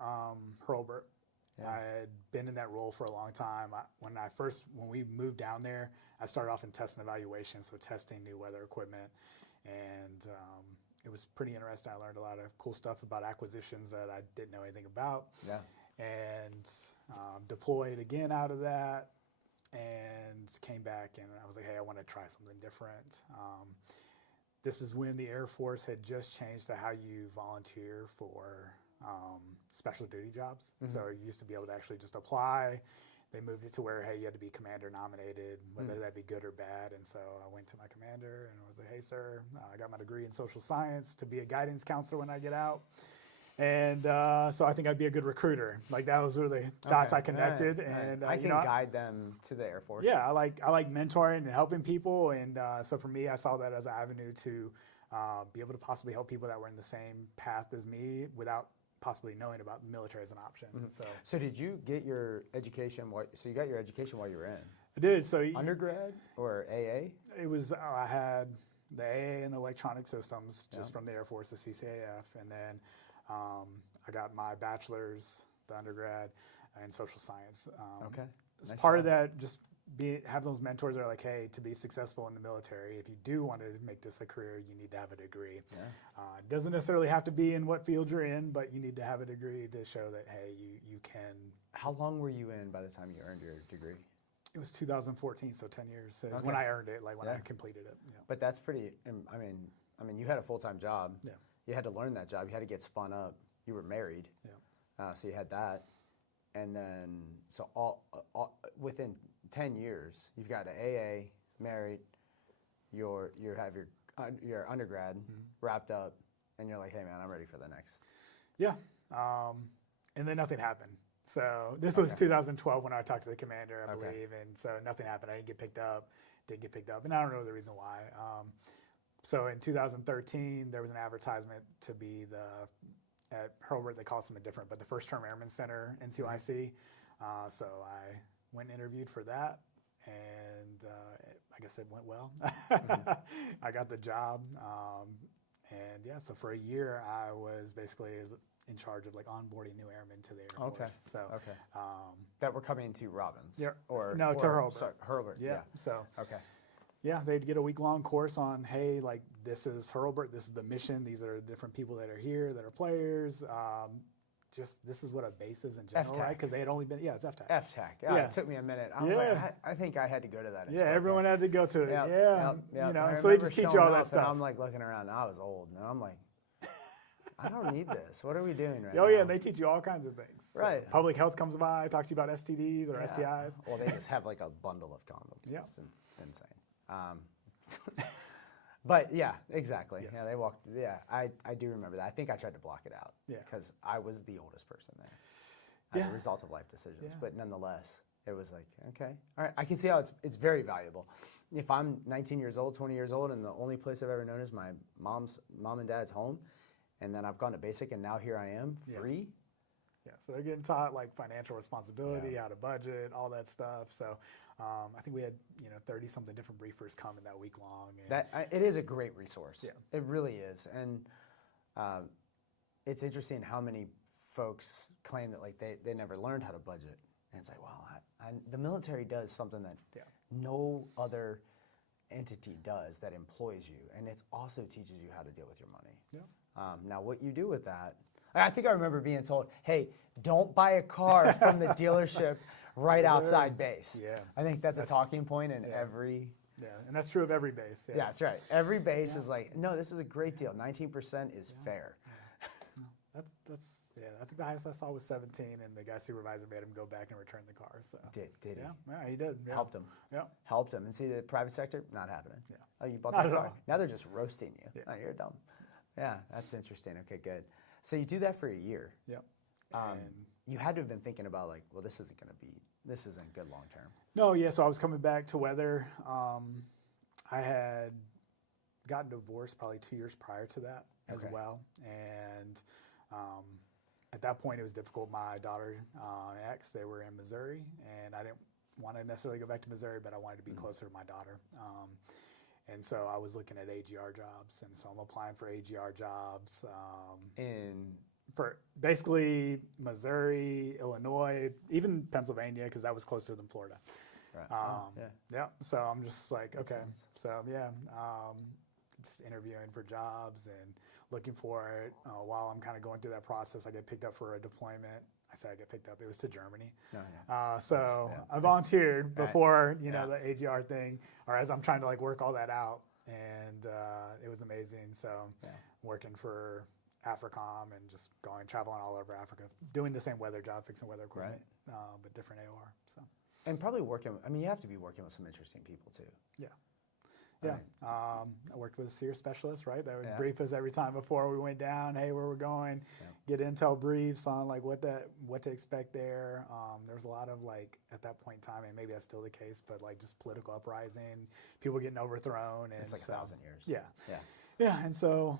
Hurlburt, I had been in that role for a long time. When we moved down there, I started off in test and evaluation, so testing new weather equipment, and it was pretty interesting. I learned a lot of cool stuff about acquisitions that I didn't know anything about. Yeah. And deployed again out of that, and came back, and I was like, hey, I want to try something different. This is when the Air Force had just changed to how you volunteer for special duty jobs. So you used to be able to actually just apply. They moved it to where, hey, you had to be commander nominated, whether that be good or bad. And so I went to my commander and I was like, hey, sir, I got my degree in social science to be a guidance counselor when I get out. And so I think I'd be a good recruiter. Like, that was really dots I connected. Right. And I can guide them to the Air Force. Yeah, I like mentoring and helping people. And so for me, I saw that as an avenue to be able to possibly help people that were in the same path as me without possibly knowing about the military as an option. So did you get your education? So you got your education while you were in? I did. So Undergrad or AA? It was, I had the AA in electronic systems just from the Air Force, the CCAF. And then I got my bachelor's, the undergrad, in social science. Okay. As Nice part job. of that, just have those mentors that are like, hey, to be successful in the military, if you do want to make this a career, you need to have a degree. Yeah. It doesn't necessarily have to be in what field you're in, but you need to have a degree to show that, hey, you can. How long were you in by the time you earned your degree? It was 2014, so 10 years. So it was when I earned it, like when I completed it. Yeah. But that's pretty. I mean, you had a full-time job. Yeah. You had to learn that job. You had to get spun up. You were married. Yeah. So you had that, and then so all within 10 years, you've got an AA, married. You have your undergrad wrapped up, and you're like, hey man, I'm ready for the next. Yeah. And then nothing happened. So this was 2012 when I talked to the commander, I believe, and so nothing happened. I didn't get picked up, and I don't know the reason why. So in 2013, there was an advertisement to be at Hurlburt, they call something different, but the First Term Airman Center, NCOIC. So I went and interviewed for that, and I guess it went well. I got the job, and yeah, so for a year, I was basically in charge of like onboarding new airmen to the Air Force. So that were coming to Robbins. Yeah. To Hurlburt. Sorry, Hurlburt. Yeah. So okay. Yeah, they'd get a week-long course on, hey, like, this is Hurlburt, this is the mission, these are the different people that are here, that are players. Just this is what a base is in general, right? Because they had only been, it's FTAC. FTAC. Yeah, it took me a minute. I was like, I think I had to go to that. Everyone had to go to it. Yep. You know, I so they just teach you all that and stuff. I'm like looking around, and I was old, and I'm like, I don't need this. What are we doing right now? Oh yeah, and they teach you all kinds of things. So right. Public health comes by, talk to you about STDs or STIs. Well, they just have like a bundle of condoms. Yeah. It's insane. But yeah, exactly. Yes. Yeah, they walked. Yeah, I do remember that. I think I tried to block it out. Yeah. Because I was the oldest person there, as a result of life decisions. Yeah. But nonetheless, it was like, okay, all right. I can see how it's very valuable. If I'm 19 years old, 20 years old, and the only place I've ever known is my mom and dad's home, and then I've gone to basic, and now here I am, free. Yeah, so they're getting taught like financial responsibility, how to budget, all that stuff. So I think we had 30-something different briefers come in that week long. And it is a great resource. Yeah. It really is, and it's interesting how many folks claim that like they never learned how to budget, and it's like, well, the military does something that no other entity does that employs you, and it also teaches you how to deal with your money. Yeah. Now, what you do with that, I think I remember being told, hey, don't buy a car from the dealership right outside base. Yeah. I think that's a talking point in every... Yeah, and that's true of every base. Yeah, that's right. Every base is like, no, this is a great deal. 19% is fair. No, I think the highest I saw was 17, and the guy supervisor made him go back and return the car. So Did he? Yeah, he did. Yeah. Helped him. Yeah. Helped him. And see, the private sector, not happening. Yeah. Oh, you bought Not that at car? all. Now they're just roasting you. Yeah. Oh, you're dumb. Yeah, that's interesting. Okay, good. So you do that for a year. Yep. You had to have been thinking about like, well, this isn't good long term. No, yeah. So I was coming back to weather. I had gotten divorced probably 2 years prior to that as well, and at that point it was difficult. My daughter and ex, they were in Missouri, and I didn't want to necessarily go back to Missouri, but I wanted to be closer to my daughter. And so I was looking at AGR jobs, and so I'm applying for AGR jobs for basically Missouri, Illinois, even Pennsylvania, because that was closer than Florida. Right. Yeah. So I'm just like, okay. So yeah, just interviewing for jobs and looking for it. While I'm kind of going through that process, I get picked up for a deployment. I say I get picked up. It was to Germany. Oh, yeah. So Yeah. I volunteered before, you know, Yeah. the AGR thing, or as I'm trying to like work all that out. And it was amazing. So working for AFRICOM and just traveling all over Africa, doing the same weather job, fixing weather equipment, but different AOR. So. And probably you have to be working with some interesting people too. Yeah. Yeah. I worked with a SEER specialist, right? That would brief us every time before we went down, hey, where we're going, get intel briefs on like what to expect there. There's a lot of like, at that point in time, and maybe that's still the case, but like just political uprising, people getting overthrown. And it's like 1,000 years. Yeah. Yeah. Yeah. And so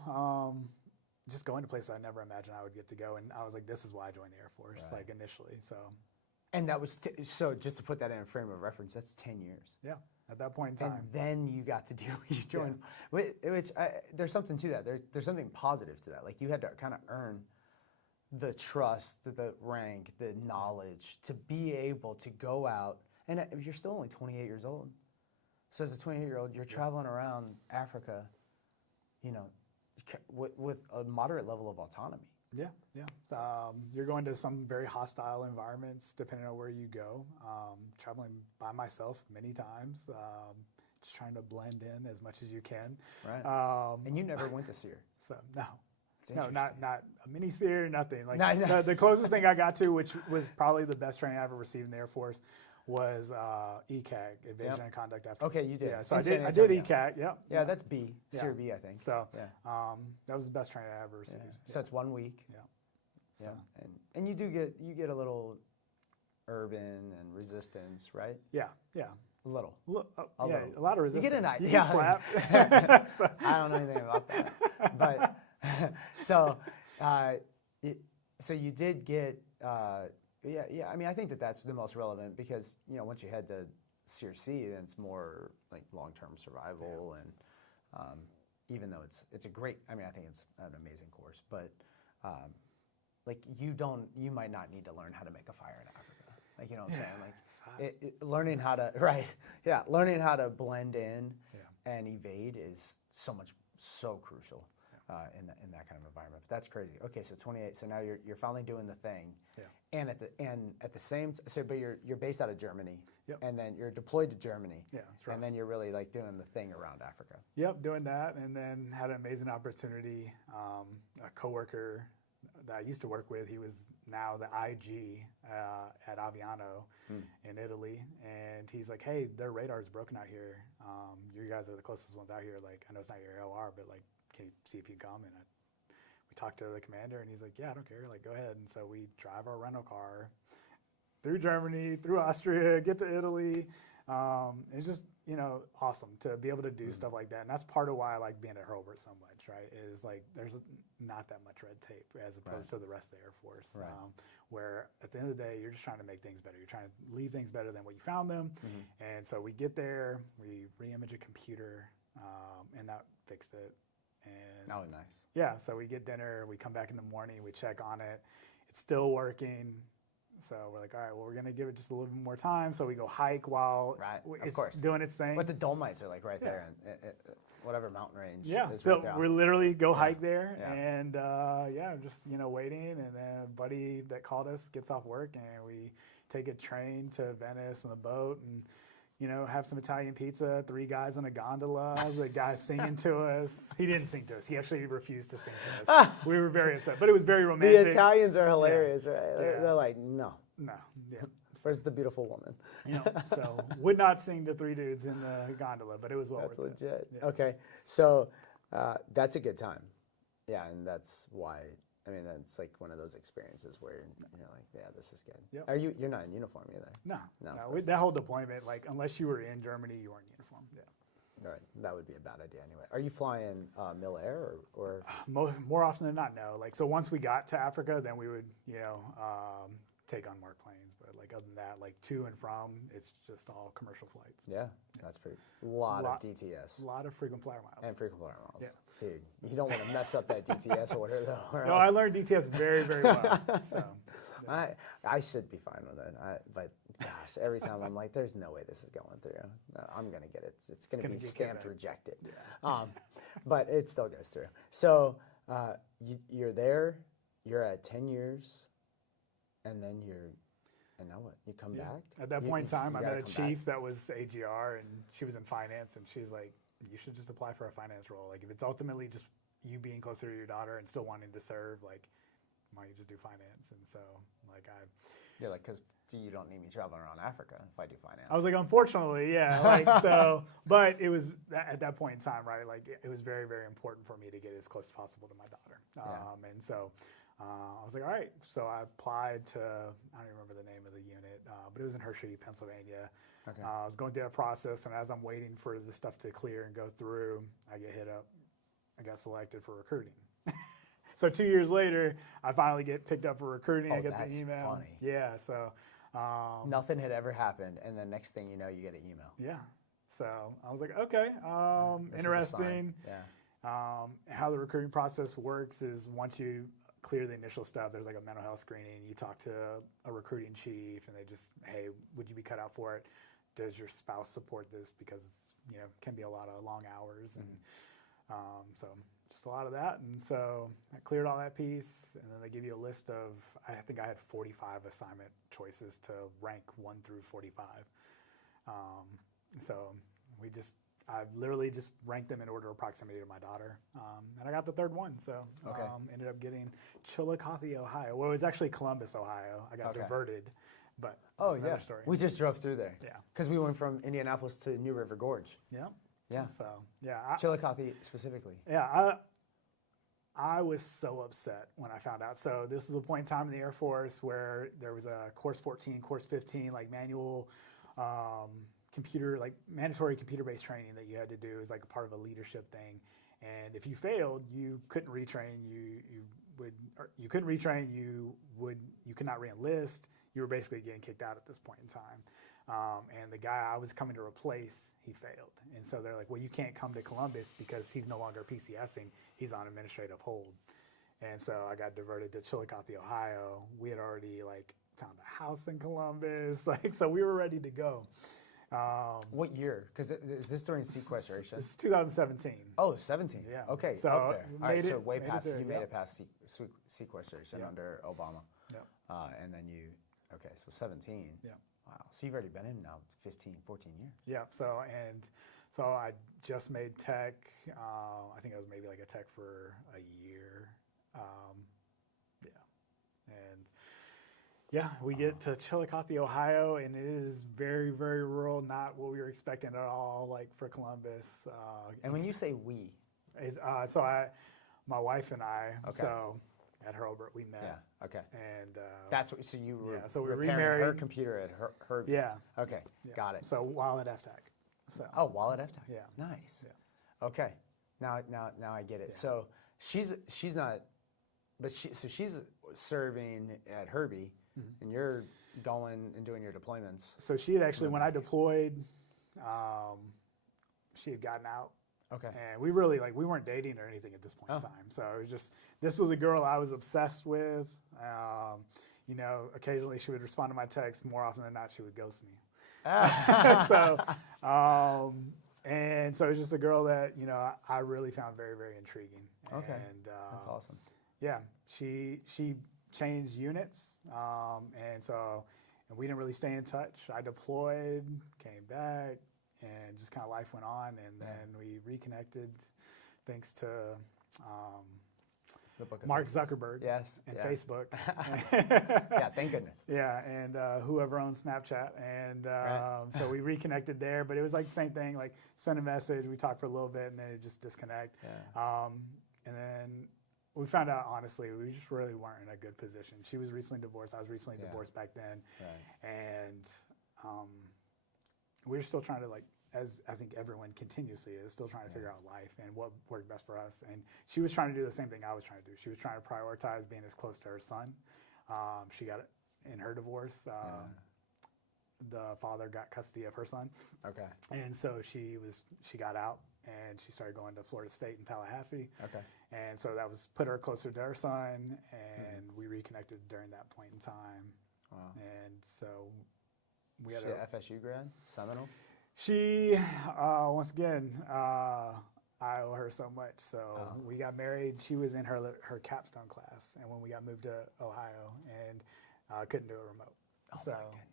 just going to places I never imagined I would get to go. And I was like, this is why I joined the Air Force, like initially. So. And that was, so just to put that in a frame of reference, that's 10 years. Yeah, at that point in time. And then you got to do, you joined, which there's something to that. There's something positive to that. Like you had to kind of earn the trust, the rank, the knowledge to be able to go out. And you're still only 28 years old. So as a 28-year-old, you're traveling around Africa, you know, with a moderate level of autonomy. Yeah, yeah. You're going to some very hostile environments depending on where you go. Traveling by myself many times, just trying to blend in as much as you can. Right. And you never went to SEER. So no, not a mini SEER, nothing. Like No. The closest thing I got to, which was probably the best training I ever received in the Air Force, was ECAG, Evasion and Conduct After. Okay, you did. Yeah, so I did ECAG. Yeah. Yeah, that's B, SEER B, I think. So that was the best training I ever received. Yeah. So it's 1 week. Yeah. Yeah. And you get a little urban and resistance, right? Yeah. Yeah. A little. A lot of resistance. You get an idea. You get slapped. So. I don't know anything about that. But so you did get I mean, I think that's the most relevant because, you know, once you head to SEER C, then it's more like long-term survival and even though it's a great, I mean, I think it's an amazing course, but like you might not need to learn how to make a fire in Africa. Like, you know what I'm saying? Like learning how to blend in and evade is so crucial in that kind of environment. But that's crazy. Okay, so 28. So now you're finally doing the thing. Yeah. And at the same but you're based out of Germany. Yep. And then you're deployed to Germany. Yeah, that's right. And then you're really like doing the thing around Africa. Yep, doing that, and then had an amazing opportunity. A coworker that I used to work with, he was now the IG at Aviano in Italy, and he's like, "Hey, their radar's broken out here. You guys are the closest ones out here. Like, I know it's not your LR, but like, can you see if you can come?" And we talked to the commander, and he's like, "Yeah, I don't care. Like, go ahead." And so we drive our rental car through Germany, through Austria, get to Italy. It's just, you know, awesome to be able to do stuff like that. And that's part of why I like being at Hurlburt so much, right? Is like there's not that much red tape as opposed to the rest of the Air Force, where at the end of the day, you're just trying to make things better. You're trying to leave things better than what you found them. And so we get there, we re-image a computer, and that fixed it. And oh, nice. Yeah, so we get dinner, we come back in the morning, we check on it. It's still working. So we're like, all right, well, we're going to give it just a little bit more time. So we go hike while it's doing its thing. But the Dolomites are like right there, and whatever mountain range is so right there. We literally go hike there, and just, you know, waiting. And then a buddy that called us gets off work, and we take a train to Venice on the boat and, you know, have some Italian pizza, 3 guys in a gondola, the guy singing to us. He didn't sing to us. He actually refused to sing to us. We were very upset, but it was very romantic. The Italians are hilarious, right? They're like, no. Yeah. Where's the beautiful woman? You know, so would not sing to 3 dudes in the gondola, but it was well worth it. That's legit. Yeah. Okay, so that's a good time. Yeah, and that's why, I mean, that's like one of those experiences where you're like, yeah, this is good. Yep. You're not in uniform either? No. That whole deployment, like, unless you were in Germany, you weren't in uniform. Yeah. All right, that would be a bad idea anyway. Are you flying Mil Air or? More often than not, no. Like, so once we got to Africa, then we would, you know, take on marked planes. But like other than that, like to and from, it's just all commercial flights. Yeah, that's pretty. A lot of DTS. A lot of frequent flyer miles. And frequent flyer miles. Yeah. Dude, you don't want to mess up that DTS order though. No, I learned DTS very, very well. So, I should be fine with it. But gosh, every time I'm like, there's no way this is going through. No, I'm gonna get it. It's gonna be stamped rejected. Yeah. But it still goes through. So you're there. You're at 10 years, and then and now what? You come back? At that point in time, I met a chief back. that was AGR, and she was in finance, and she's like, you should just apply for a finance role. Like, if it's ultimately just you being closer to your daughter and still wanting to serve, like, why don't you just do finance? And so, like, You're like, because you don't need me traveling around Africa if I do finance. I was like, unfortunately, yeah. Like, so, but it was, at that point in time, right, like, it was very, very important for me to get as close as possible to my daughter. And so, I was like, all right. So I applied to, I don't even remember the name of the unit, but it was in Hershey, Pennsylvania. Okay. I was going through that process, and as I'm waiting for the stuff to clear and go through, I get hit up. I got selected for recruiting. So 2 years later, I finally get picked up for recruiting. I get the email. Funny. Yeah. So nothing had ever happened, and then next thing you know, you get an email. Yeah. So I was like, okay, interesting. Yeah. How the recruiting process works is once you clear the initial stuff, there's like a mental health screening. You talk to a recruiting chief, and they just, hey, would you be cut out for it? Does your spouse support this? Because it's, can be a lot of long hours, and so just a lot of that. And so I cleared all that piece, and then they give you a list of, I think I had 45 assignment choices to rank 1 through 45. So I've literally just ranked them in order of proximity to my daughter. And I got the third one. So ended up getting Chillicothe, Ohio. Well, it was actually Columbus, Ohio. I got diverted, but that's another story. We just drove through there. Yeah. Because we went from Indianapolis to New River Gorge. Yeah. Yeah. So, yeah. Chillicothe specifically. Yeah. I was so upset when I found out. So this was a point in time in the Air Force where there was a course 14, course 15, like manual mandatory computer-based training that you had to do. It was like a part of a leadership thing. And if you failed, you couldn't retrain. You couldn't retrain. You could not re-enlist. You were basically getting kicked out at this point in time. And the guy I was coming to replace, he failed. And so they're like, well, you can't come to Columbus because he's no longer PCSing. He's on administrative hold. And so I got diverted to Chillicothe, Ohio. We had already found a house in Columbus. So we were ready to go. What year? Because is this during sequestration? This is 2017. Oh, 17. Yeah. Okay, So up there. All right, so way made past, it there, you made it past sequestration under Obama. Yeah. And then so 17. Yeah. Wow. So you've already been in now 15, 14 years. Yeah. So I just made tech. I think I was maybe like a tech for a year. We get to Chillicothe, Ohio, and it is very, very rural. Not what we were expecting at all, like for Columbus. And when you say we, my wife and I. Okay. So at Hurlburt we met. Yeah. Okay. And that's what. So you were. Yeah. So we repairing remarried her computer at her. Yeah. Okay. Yeah. Got it. So while at FTech. So. Oh, while at FTech. Yeah. Nice. Yeah. Okay. Now I get it. Yeah. So she's not, but she's serving at Herbie, and you're going and doing your deployments. So she had actually, when I deployed, she had gotten out. Okay. And we really we weren't dating or anything at this point in time. So it was just, this was a girl I was obsessed with. Occasionally she would respond to my texts. More often than not, she would ghost me. And so it's just a girl that, I really found very, very intriguing. Okay. And that's awesome. Yeah, she changed units, and we didn't really stay in touch. I deployed, came back, and just kind of life went on, and then we reconnected thanks to Mark Zuckerberg and Facebook. Yeah, thank goodness. Yeah, and whoever owns Snapchat. And so we reconnected there, but it was like the same thing, send a message, we talked for a little bit, and then it just disconnect. Yeah. And then we found out, honestly, we just really weren't in a good position. She was recently divorced. I was recently divorced back then. Right. And we were still trying to, as I think everyone continuously is, still trying to figure out life and what worked best for us. And she was trying to do the same thing I was trying to do. She was trying to prioritize being as close to her son. She got it in her divorce. The father got custody of her son. Okay. And so she got out, and she started going to Florida State in Tallahassee. Okay. And so that was put her closer to her son, and we reconnected during that point in time. Wow. And so we had She a FSU grad, Seminole. She, once again, I owe her so much. So we got married. She was in her capstone class, and when we got moved to Ohio, and couldn't do it remote.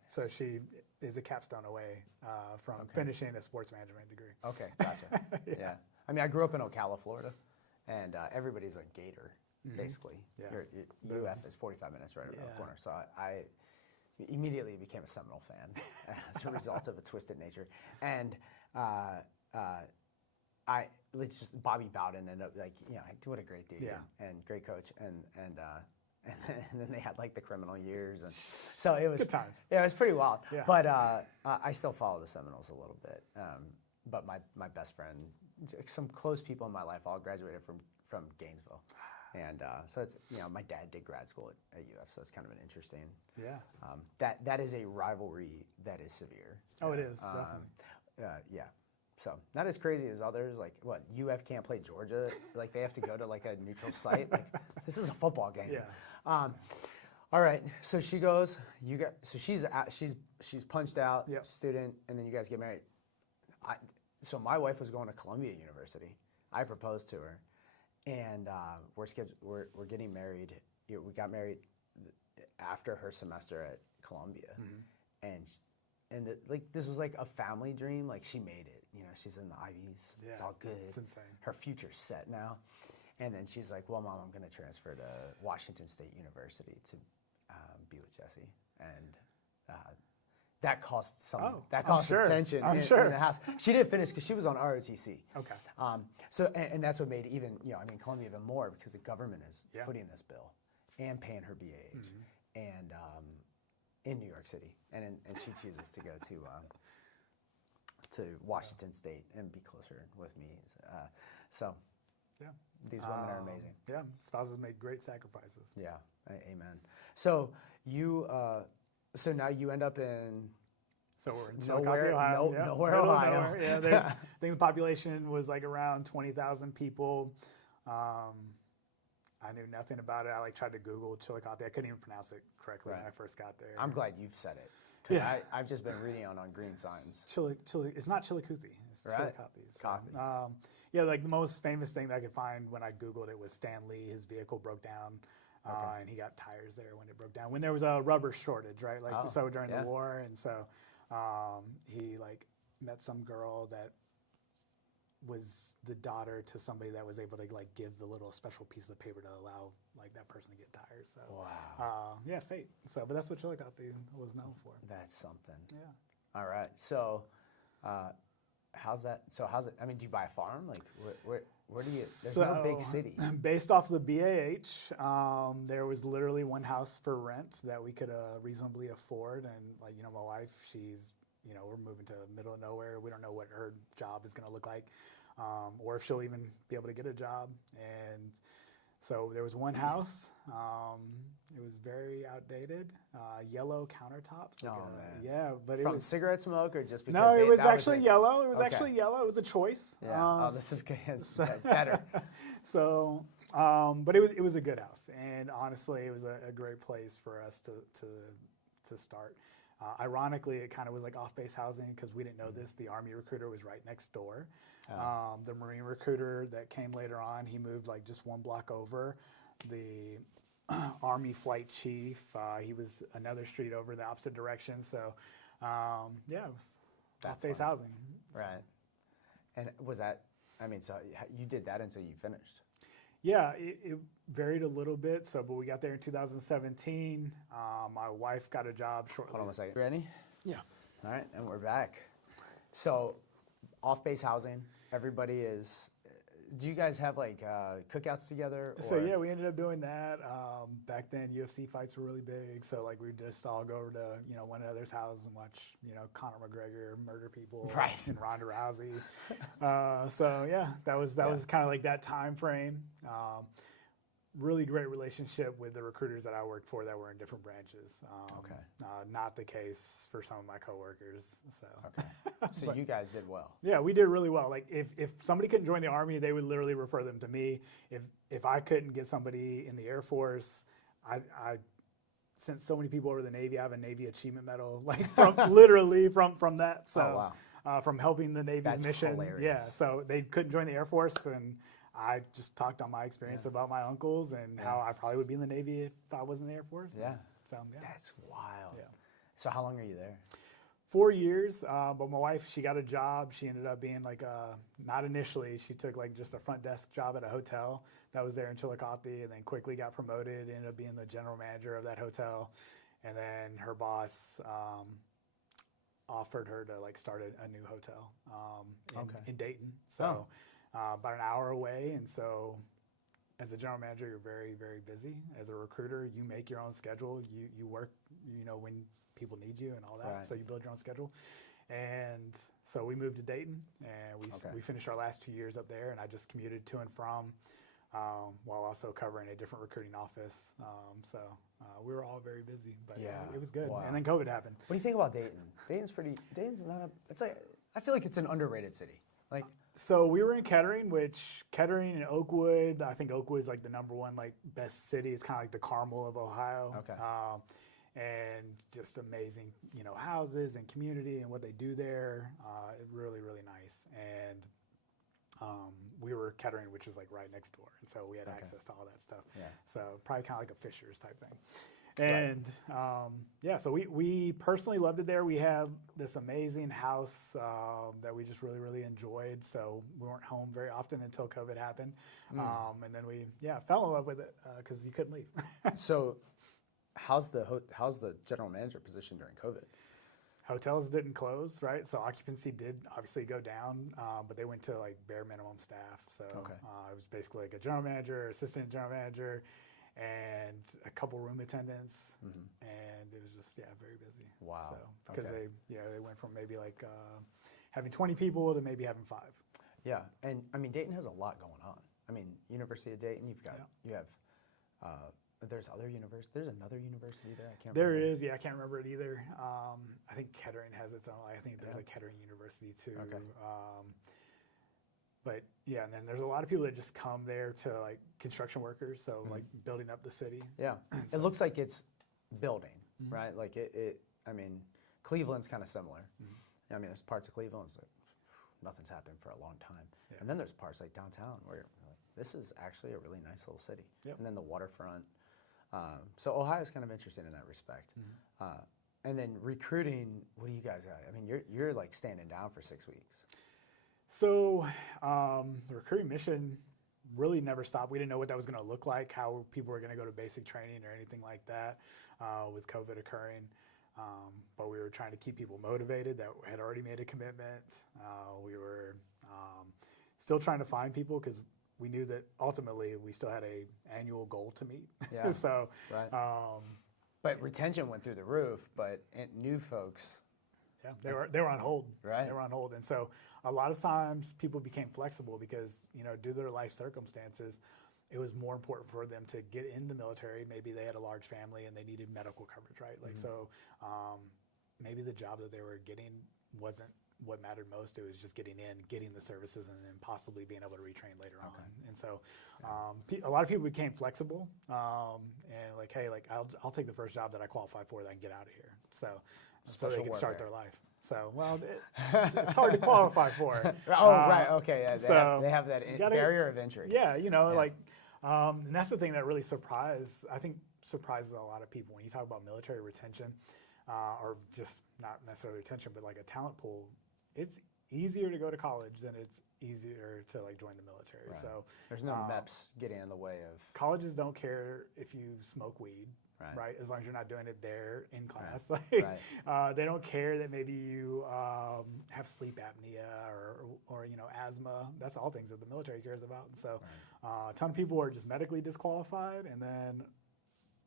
So she is a capstone away from finishing a sports management degree. Okay, gotcha. Yeah. I mean, I grew up in Ocala, Florida, and everybody's a Gator, basically. Yeah. UF is 45 minutes right around the corner. So I immediately became a Seminole fan as a result of a twisted nature. And it's just Bobby Bowden ended up what a great dude and great coach and then they had like the criminal years, and so it was good times. Yeah, it was pretty wild. Yeah. But I still follow the Seminoles a little bit. But my best friend, some close people in my life, all graduated from Gainesville, and so it's my dad did grad school at UF, so it's kind of an interesting. Yeah. That is a rivalry that is severe. Oh, it is definitely. Yeah. So not as crazy as others. Like what UF can't play Georgia. Like they have to go to like a neutral site. Like this is a football game. Yeah. All right. So she goes. She's punched out. Yep. Student, and then you guys get married. So my wife was going to Columbia University. I proposed to her, and we're getting married. We got married after her semester at Columbia, and this was like a family dream. Like she made it. She's in the Ivies. Yeah, it's all good. it's insane. Her future's set now. And then she's like, well, Mom, I'm going to transfer to Washington State University to be with Jesse. And that caused attention in the house. She didn't finish because she was on ROTC. Okay. So that's what made even, Columbia even more, because the government is footing this bill and paying her BAH and in New York City. And she chooses to go to Washington State and be closer with me. Yeah. These women are amazing. Yeah, spouses make great sacrifices. Yeah, amen. So so now you end up in. So we're in Chillicothe, Ohio. Nowhere, Ohio. Nowhere. Yeah, there's. I think the population was like around 20,000 people. I knew nothing about it. I tried to Google Chillicothe. I couldn't even pronounce it correctly when I first got there. I'm glad you've said it. Yeah. I've just been reading on green signs. It's not Chillicothe. It's right. Chillicothe. So, like the most famous thing that I could find when I Googled it was Stan Lee. His vehicle broke down, and he got tires there when it broke down. When there was a rubber shortage, right? During the war, and so he met some girl that was the daughter to somebody that was able to give the little special piece of paper to allow that person to get tires. So wow. Fate. So, but that's what Chillicothe was known for. That's something. Yeah. All right. So, how's it? I mean, do you buy a farm? Where do you? There's no big city. Based off the BAH, there was literally one house for rent that we could reasonably afford, and my wife, she's we're moving to the middle of nowhere. We don't know what her job is going to look like, or if she'll even be able to get a job. And so there was one house. It was very outdated, yellow countertops. Yeah, but from cigarette smoke or just because? No, it was actually yellow. It was actually yellow. It was a choice. Yeah. This is good. It's better. So, but it was a good house, and honestly, it was a great place for us to start. Ironically, it kind of was like off-base housing because we didn't know this. The Army recruiter was right next door. The Marine recruiter that came later on, he moved just one block over. The Army flight chief, he was another street over the opposite direction. So, it was off-base housing. Right. And was that, so you did that until you finished? Yeah, it varied a little bit. But we got there in 2017. My wife got a job shortly. Hold on a second. Ready? Yeah. All right, and we're back. So, off-base housing. Everybody is. Do you guys have cookouts together? So we ended up doing that. Back then, UFC fights were really big. So we'd just all go over to one another's house and watch Conor McGregor murder people, and Ronda Rousey. That was kind of that time frame. really great relationship with the recruiters that I worked for that were in different branches. Okay. Not the case for some of my coworkers. So. Okay. So you guys did well. Yeah, we did really well. Like if somebody couldn't join the Army, they would literally refer them to me. If I couldn't get somebody in the Air Force, I sent so many people over to the Navy. I have a Navy Achievement Medal, like literally from that. So Oh, wow. from helping the Navy's That's mission. hilarious. Yeah, so they couldn't join the Air Force, and I just talked on my experience about my uncles and how I probably would be in the Navy if I was in the Air Force. Yeah. So yeah. That's wild. Yeah. So how long are you there? 4 years, but my wife, she got a job. She ended up being like not initially, she took like just a front desk job at a hotel that was there in Chillicothe, and then quickly got promoted, ended up being the general manager of that hotel. And then her boss offered her to like start a new hotel in Dayton. So about an hour away. And so as a general manager, you're very, very busy. As a recruiter, you make your own schedule. You work, when people need you and all that. Right. So you build your own schedule. And so we moved to Dayton, and we finished our last 2 years up there, and I just commuted to and from while also covering a different recruiting office. So we were all very busy, but it was good. Wow. And then COVID happened. What do you think about Dayton? Dayton's not it's like, I feel like it's an underrated city. Like, so we were in Kettering, and Oakwood, I think Oakwood's like the #1 like best city. It's kind of like the Carmel of Ohio. Okay. And just amazing, houses and community and what they do there. Really, really nice. And we were Kettering, which is like right next door, and so we had access to all that stuff. Yeah. So probably kind of like a Fisher's type thing. And so we personally loved it there. We have this amazing house that we just really, really enjoyed. So we weren't home very often until COVID happened. And then we fell in love with it because you couldn't leave. so how's the general manager position during COVID? Hotels didn't close, right? So occupancy did obviously go down, but they went to like bare minimum staff. So it was basically like a general manager, assistant general manager, and a couple room attendants, and it was just very busy. Wow. So because they went from maybe like having 20 people to maybe having 5. Yeah, and I mean Dayton has a lot going on. I mean University of Dayton, you have. There's another university there. I can't. There remember. is, I can't remember it either. I think Kettering has its own. I think there's like Kettering University too. Okay. But and then there's a lot of people that just come there to like construction workers, so like building up the city. Yeah, it looks like it's building, right? Like it. I mean, Cleveland's kind of similar. I mean, there's parts of Cleveland it's like nothing's happened for a long time, and then there's parts like downtown where you're like, this is actually a really nice little city. And then the waterfront. So Ohio's kind of interesting in that respect. And then recruiting, what do you guys got? I mean, you're like standing down for 6 weeks. So the recruiting mission really never stopped. We didn't know what that was going to look like, how people were going to go to basic training or anything like that with COVID occurring. But we were trying to keep people motivated that had already made a commitment. We were still trying to find people because we knew that ultimately we still had a annual goal to meet. Yeah. So, right. But retention went through the roof. But new folks, they were on hold. Right. They were on hold, and so a lot of times people became flexible because due to their life circumstances, it was more important for them to get in the military. Maybe they had a large family and they needed medical coverage, right? Like so, maybe the job that they were getting wasn't what mattered most. It was just getting the services, and then possibly being able to retrain later on. And so a lot of people became flexible and like, hey, like I'll take the first job that I qualify for that I can get out of here. So they can start their life. So, well, it's hard to qualify for. Right, okay. Yeah, they have that barrier of entry. Yeah, and that's the thing that really surprises a lot of people when you talk about military retention, or just not necessarily retention, but like a talent pool. It's easier to go to college than it's easier to like join the military. Right. So there's no MEPS getting in the way of. Colleges don't care if you smoke weed, right? As long as you're not doing it there in class. Right. Like, they don't care that maybe you have sleep apnea or asthma. That's all things that the military cares about. And so a ton of people are just medically disqualified, and then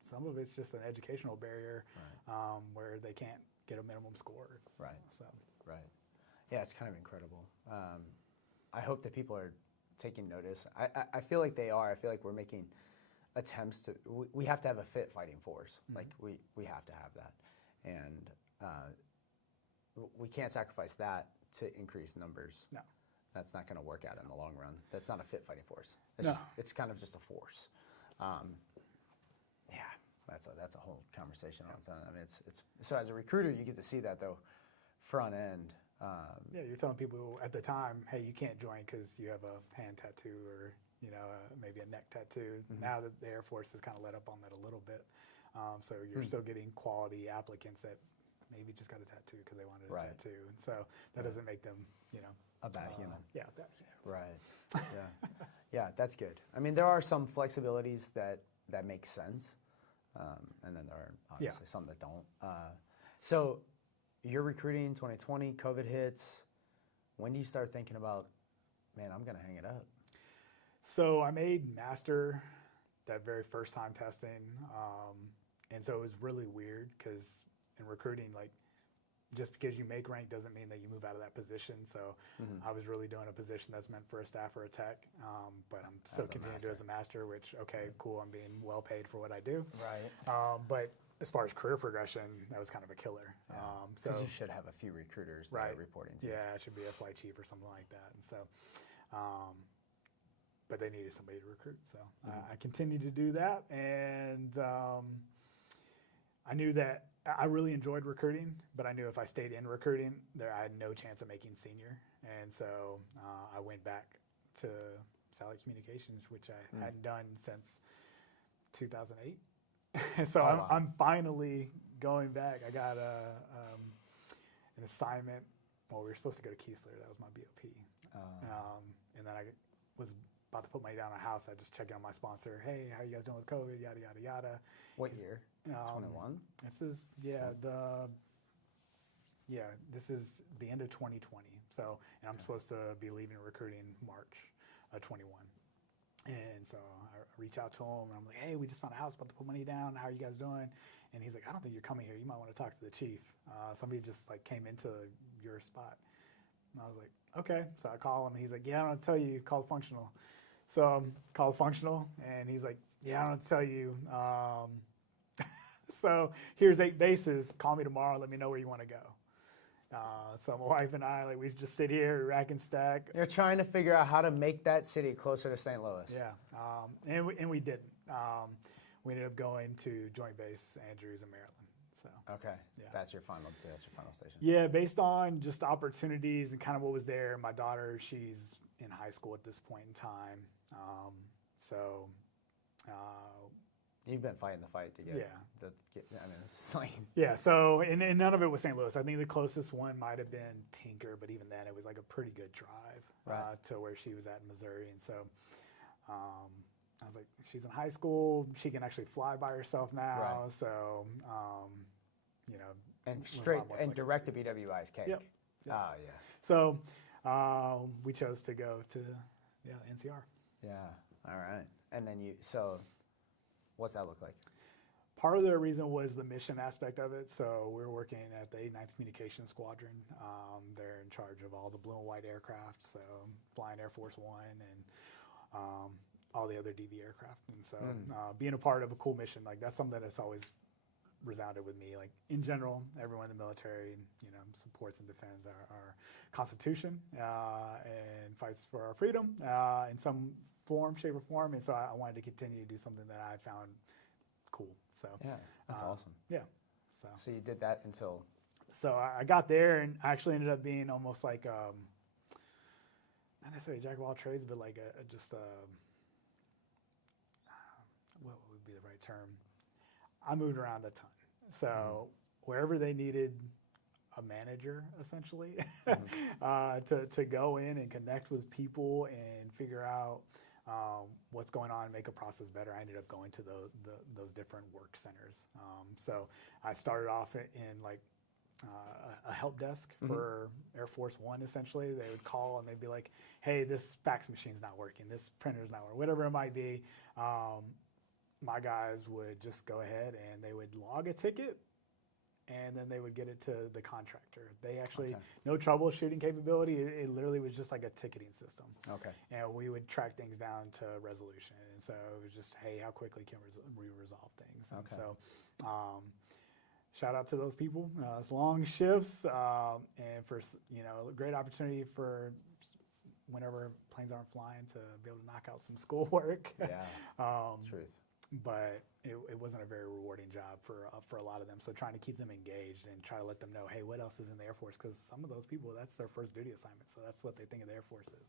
some of it's just an educational barrier where they can't get a minimum score. Right. So. Right. Yeah, it's kind of incredible. I hope that people are taking notice. I feel like they are. I feel like we're making attempts to. We have to have a fit fighting force. Like we have to have that, and we can't sacrifice that to increase numbers. No. That's not going to work out in the long run. That's not a fit fighting force. It's kind of just a force. Yeah, that's a whole conversation on its own. I mean, it's so as a recruiter, you get to see that though, front end. Yeah, you're telling people at the time, hey, you can't join because you have a hand tattoo or maybe a neck tattoo. Now that the Air Force has kind of let up on that a little bit, so you're still getting quality applicants that maybe just got a tattoo because they wanted a tattoo, and so that doesn't make them, a bad human. Yeah, a bad human. Right. Yeah. Yeah, that's good. I mean, there are some flexibilities that make sense, and then there are obviously some that don't. So you're recruiting 2020, COVID hits. When do you start thinking about, man, I'm going to hang it up? So I made master that very first time testing, and so it was really weird because in recruiting, like, just because you make rank doesn't mean that you move out of that position. So I was really doing a position that's meant for a staff or a tech, but I'm still continuing to do as a master, which, okay, cool, I'm being well paid for what I do. Right. But as far as career progression, that was kind of a killer. So you should have a few recruiters that are reporting to you. Yeah, it should be a flight chief or something like that. And so, but they needed somebody to recruit. So I continued to do that. And I knew that I really enjoyed recruiting, but I knew if I stayed in recruiting, I had no chance of making senior. And so I went back to satellite communications, which I hadn't done since 2008. So I'm finally going back. I got an assignment. Well, we were supposed to go to Keesler. That was my BOP. And then I was about to put money down on a house. I just checked in on my sponsor. Hey, how you guys doing with COVID? Yada, yada, yada. What year? 21? This is, this is the end of 2020. So, and I'm supposed to be leaving recruiting March of 21. And so I reach out to him, and I'm like, hey, we just found a house, about to put money down. How are you guys doing? And he's like, I don't think you're coming here. You might want to talk to the chief. Somebody just like came into your spot. And I was like, okay. So I call him, and he's like, yeah, I don't tell you, call the functional. So call the functional, and he's like, yeah, I don't tell you. So here's 8 bases. Call me tomorrow. Let me know where you want to go. So my wife and I, like, we just sit here, rack and stack. You're trying to figure out how to make that city closer to St. Louis. Yeah, and we didn't. We ended up going to Joint Base Andrews in Maryland. So okay, yeah. That's your final station. Yeah, based on just opportunities and kind of what was there. My daughter, she's in high school at this point in time. You've been fighting the fight to get. Yeah. I mean, it's like. Yeah. So, and none of it was St. Louis. I think the closest one might have been Tinker, but even then, it was like a pretty good drive to where she was at in Missouri. And so, I was like, she's in high school. She can actually fly by herself now. Right. So, and straight and direct to BWI is cake. Yep. Oh yeah. So, we chose to go to NCR. Yeah. All right. And then what's that look like? Part of the reason was the mission aspect of it. So we're working at the 89th Communications Squadron. They're in charge of all the blue and white aircraft, so flying Air Force One and all the other DV aircraft. And so being a part of a cool mission, like, that's something that's always resounded with me. Like, in general, everyone in the military, supports and defends our Constitution and fights for our freedom in some form, shape, or form. And so I wanted to continue to do something that I found cool. So yeah, that's awesome. Yeah. So you did that until. So I got there, and I actually ended up being almost like not necessarily a jack of all trades, but like what would be the right term? I moved around a ton. So wherever they needed a manager, essentially, to go in and connect with people and figure out what's going on and make a process better, I ended up going to those different work centers. So I started off in like a help desk for Air Force One, essentially. They would call and they'd be like, hey, this fax machine's not working, this printer's not working, whatever it might be. My guys would just go ahead and they would log a ticket and then they would get it to the contractor. They actually, no troubleshooting capability. It literally was just like a ticketing system. Okay. And we would track things down to resolution. And so it was just, hey, how quickly can we resolve things? And so shout out to those people. It's long shifts, and for, a great opportunity for whenever planes aren't flying to be able to knock out some schoolwork. Yeah, truth. But it wasn't a very rewarding job for a lot of them. So trying to keep them engaged and try to let them know, hey, what else is in the Air Force? Because some of those people, that's their first duty assignment. So that's what they think of the Air Force is.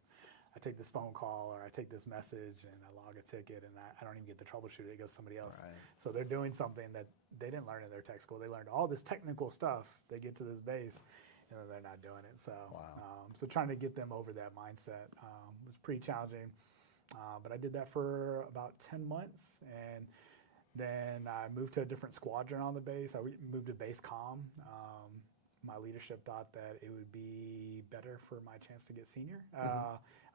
I take this phone call or I take this message and I log a ticket and I don't even get the troubleshoot. It goes to somebody else. Right. So they're doing something that they didn't learn in their tech school. They learned all this technical stuff. They get to this base and they're not doing it. So, so trying to get them over that mindset was pretty challenging. But I did that for about 10 months, and then I moved to a different squadron on the base. I moved to base comm. My leadership thought that it would be better for my chance to get senior.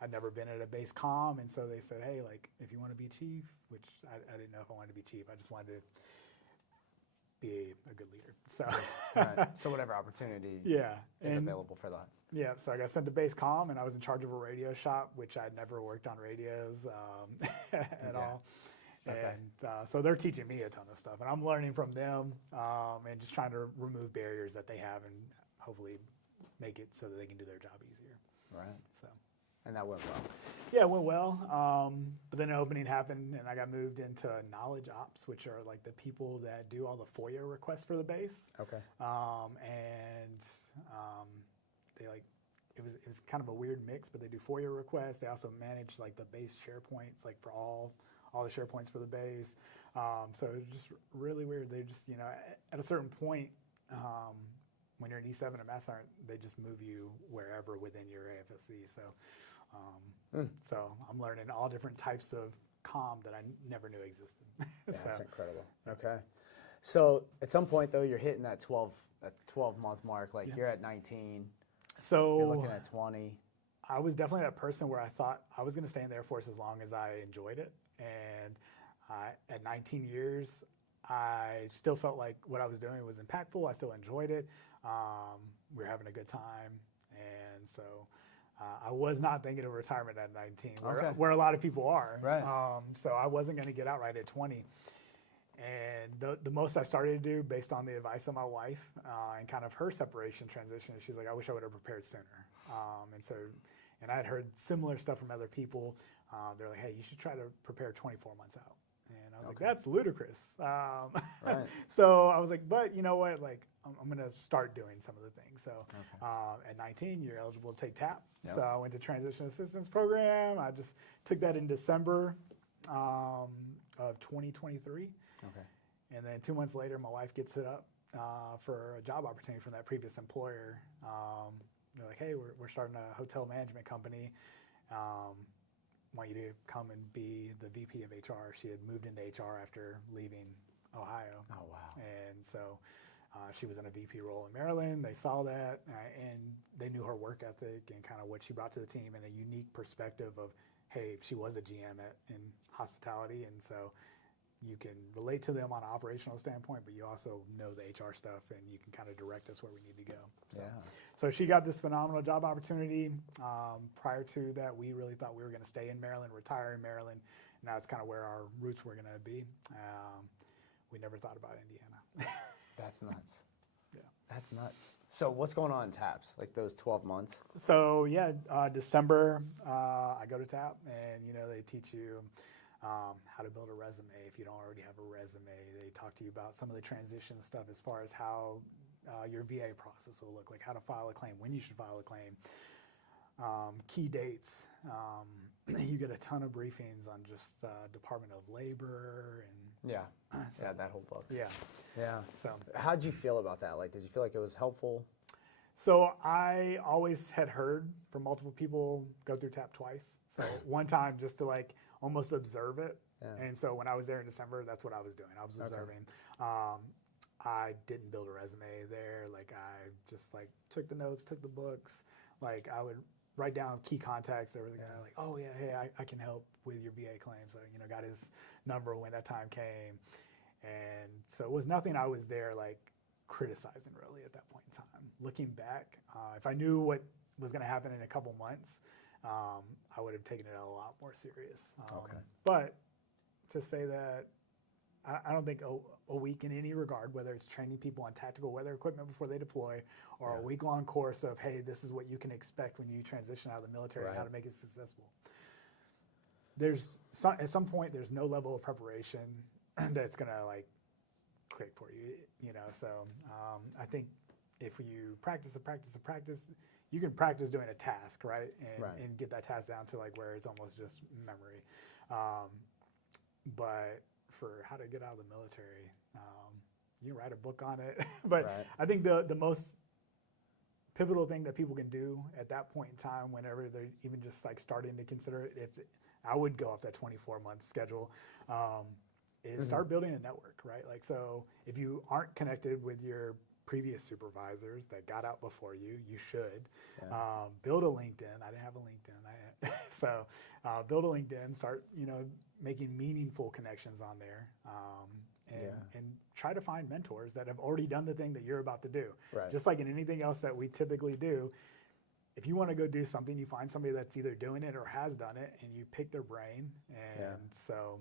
I'd never been at a base comm, and so they said, hey, like, if you want to be chief, which I didn't know if I wanted to be chief. I just wanted to be a good leader. So, So whatever opportunity is available for that. Yeah, so I got sent to base comm, and I was in charge of a radio shop, which I'd never worked on radios at all. And so they're teaching me a ton of stuff, and I'm learning from them and just trying to remove barriers that they have and hopefully make it so that they can do their job easier. Right. So. And that went well. Yeah, it went well. But then an opening happened, and I got moved into knowledge ops, which are like the people that do all the FOIA requests for the base. Okay. They it was kind of a weird mix, but they do FOIA requests. They also manage like the base SharePoints, like for all the SharePoints for the base. So it was just really weird. They just, at a certain point, when you're an E7 and Master Sergeant, they just move you wherever within your AFSC. So, so I'm learning all different types of comm that I never knew existed. Yeah, that's incredible. Okay. So at some point though, you're hitting that 12-month mark. Like you're at 19. So you're looking at 20. I was definitely that person where I thought I was going to stay in the Air Force as long as I enjoyed it. And at 19 years, I still felt like what I was doing was impactful. I still enjoyed it. We were having a good time. And so I was not thinking of retirement at 19, where a lot of people are. Right. So I wasn't going to get out right at 20. And the most I started to do, based on the advice of my wife and kind of her separation transition, she's like, I wish I would have prepared sooner. And I had heard similar stuff from other people. They're like, hey, you should try to prepare 24 months out. And I was like, that's ludicrous. Right. So I was like, but you know what? Like, I'm going to start doing some of the things. So at 19, you're eligible to take TAP. Yep. So I went to Transition Assistance Program. I just took that in December of 2023. Okay. And then 2 months later, my wife gets hit up for a job opportunity from that previous employer. They're like, hey, we're starting a hotel management company. Want you to come and be the VP of HR. She had moved into HR after leaving Ohio. Oh, wow. And so she was in a VP role in Maryland. They saw that, and they knew her work ethic and kind of what she brought to the team and a unique perspective of, hey, she was a GM in hospitality, and so you can relate to them on an operational standpoint, but you also know the HR stuff, and you can kind of direct us where we need to go. So she got this phenomenal job opportunity. Prior to that, we really thought we were going to stay in Maryland, retire in Maryland. Now it's kind of where our roots were going to be. We never thought about Indiana. That's nuts. Yeah. That's nuts. So what's going on in TAPS, like those 12 months? So yeah, December, I go to TAP, and they teach you how to build a resume if you don't already have a resume. They talk to you about some of the transition stuff as far as how your VA process will look like, how to file a claim, when you should file a claim, key dates. You get a ton of briefings on just Department of Labor and that whole book. Yeah. So how'd you feel about that? Like, did you feel like it was helpful? So I always had heard from multiple people go through TAP twice. So one time just to like almost observe it. Yeah. And so when I was there in December, that's what I was doing. I was observing. I didn't build a resume there. Like I just like took the notes, took the books. Like I would write down key contacts. There was a guy like, oh yeah, hey, I can help with your VA claim. So, got his number when that time came. And so it was nothing I was there like criticizing really at that point in time. Looking back, if I knew what was going to happen in a couple months, I would have taken it a lot more serious. Okay. But to say that, I don't think a week in any regard, whether it's training people on tactical weather equipment before they deploy, or a week-long course of, hey, this is what you can expect when you transition out of the military and how to make it successful. At some point, there's no level of preparation that's going to like click for you, you know. So I think if you practice, you can practice doing a task, right? And get that task down to like where it's almost just memory. But for how to get out of the military, you can write a book on it. But I think the most pivotal thing that people can do at that point in time, whenever they're even just like starting to consider it, I would go off that 24-month schedule, is start building a network, right? Like, so if you aren't connected with your previous supervisors that got out before you, you should. Build a LinkedIn. I didn't have a LinkedIn. So build a LinkedIn, start, you know, making meaningful connections on there, and try to find mentors that have already done the thing that you're about to do. Just like in anything else that we typically do, if you want to go do something, you find somebody that's either doing it or has done it, and you pick their brain. And so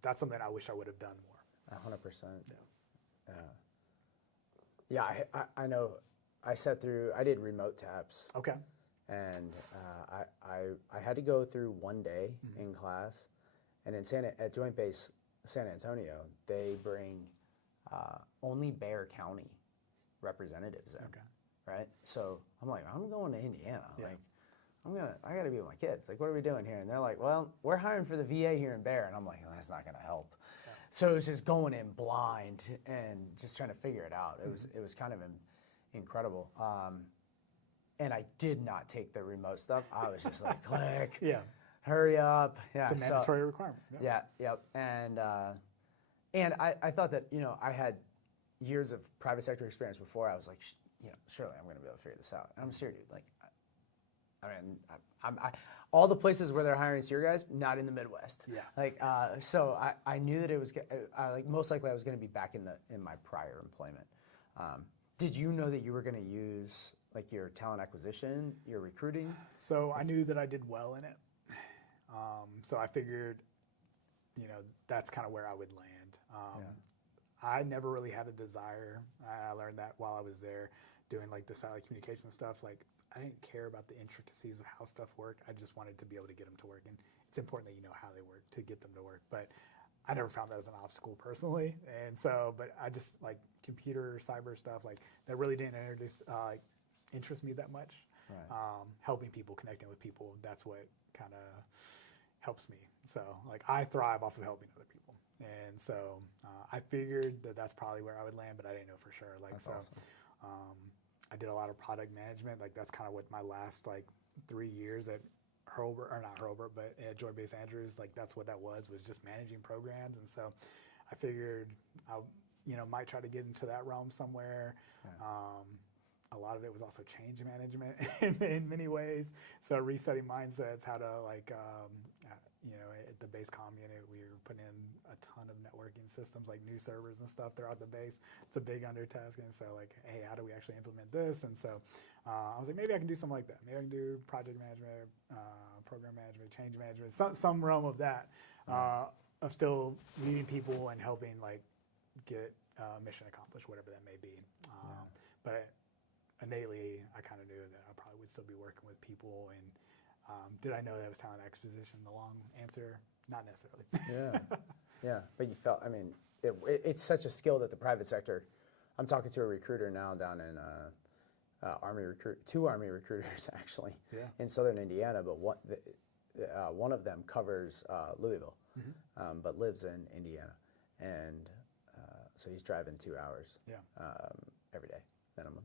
that's something I wish I would have done more. 100%. Yeah, I know. I did remote taps. Okay. And I had to go through one day in class, and at Joint Base San Antonio, they bring only Bexar County representatives in. Okay. Right? So I'm like, I'm going to Indiana. Like, I got to be with my kids. Like, what are we doing here? And they're like, well, we're hiring for the VA here in Bexar. And I'm like, well, that's not going to help. So it was just going in blind and just trying to figure it out. It was kind of incredible. And I did not take the remote stuff. I was just like, click, hurry up. Yeah, it's a mandatory requirement. And I thought that, you know, I had years of private sector experience before. I was like, you know, surely I'm going to be able to figure this out. And I'm serious, dude. Like, I mean, all the places where they're hiring SEER guys, not in the Midwest. Like, so I knew that it was like most likely I was going to be back in my prior employment. Did you know that you were going to use like your talent acquisition, your recruiting? So I knew that I did well in it. So I figured, you know, that's kind of where I would land. I never really had a desire. I learned that while I was there doing like the satellite communication stuff. Like, I didn't care about the intricacies of how stuff worked. I just wanted to be able to get them to work. And it's important that you know how they work to get them to work. But I never found that as an obstacle personally. And so, but I just like computer, cyber stuff, like that really didn't interest me that much. Helping people, connecting with people, that's what kind of helps me. So like I thrive off of helping other people. And so I figured that that's probably where I would land, but I didn't know for sure. Like, that's so awesome. I did a lot of product management. Like that's kind of what my last like 3 years at but at Joint Base Andrews, like that's what that was just managing programs. And so I figured I, you know, might try to get into that realm somewhere. A lot of it was also change management in many ways. So resetting mindsets, how to like, you know, at the base comm unit, we were putting in a ton of networking systems, like new servers and stuff throughout the base. It's a big undertaking. So like, hey, how do we actually implement this? And so I was like, maybe I can do something like that. Maybe I can do project management, program management, change management, some realm of that, of still leading people and helping like get mission accomplished, whatever that may be. But innately, I kind of knew that I probably would still be working with people. And did I know that was talent acquisition? The long answer, not necessarily. But you felt, I mean, it's such a skill that the private sector, I'm talking to a recruiter now down in two Army recruiters actually in southern Indiana, but one of them covers Louisville, but lives in Indiana. And so he's driving 2 hours every day minimum.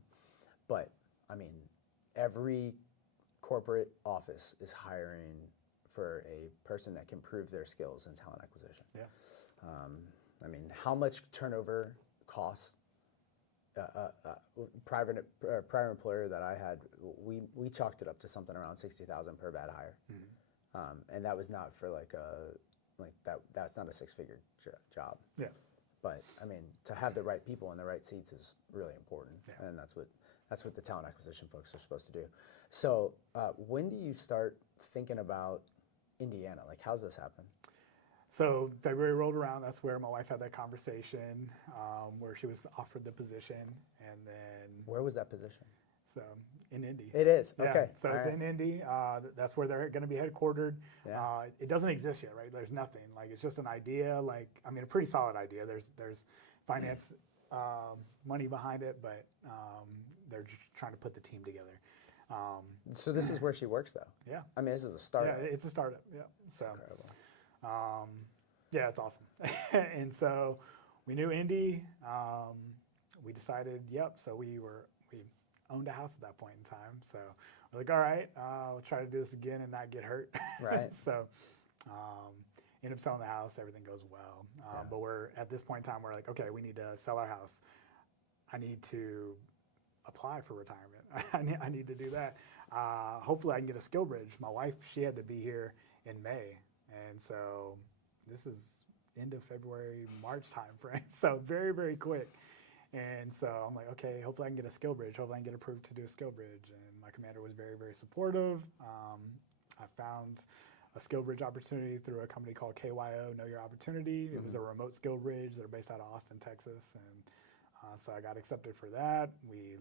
But I mean, every corporate office is hiring for a person that can prove their skills in talent acquisition. I mean, how much turnover costs? Prior employer that I had, we chalked it up to something around $60,000 per bad hire, and that was not for that's not a six-figure job. But I mean, to have the right people in the right seats is really important, and that's what the talent acquisition folks are supposed to do. So when do you start thinking about Indiana? Like, how's this happen? So February rolled around. That's where my wife had that conversation, where she was offered the position, and then Where was that position? so in Indy. It is. Yeah, Okay. so All it's right. in Indy. That's where they're going to be headquartered. Yeah. It doesn't exist yet, right? There's nothing. Like, it's just an idea. Like, I mean, a pretty solid idea. There's finance money behind it, but they're just trying to put the team together. So this is where she works, though. Yeah. I mean, this is a startup. Yeah, it's a startup. Yeah. So. Incredible. Yeah, it's awesome. And so we knew Indy. We decided, so we owned a house at that point in time. So we're like, all right, we'll try to do this again and not get hurt. Right. So end up selling the house. Everything goes well. But we're at this point in time, we're like, okay, we need to sell our house. I need to apply for retirement. I need to do that. Hopefully I can get a skill bridge. My wife, she had to be here in May. And so this is end of February, March time frame. So very, very quick. And so I'm like, okay, hopefully I can get a skill bridge. Hopefully I can get approved to do a skill bridge. And my commander was very, very supportive. I found a skill bridge opportunity through a company called KYO, Know Your Opportunity. It was a remote skill bridge. They're based out of Austin, Texas. And so I got accepted for that. We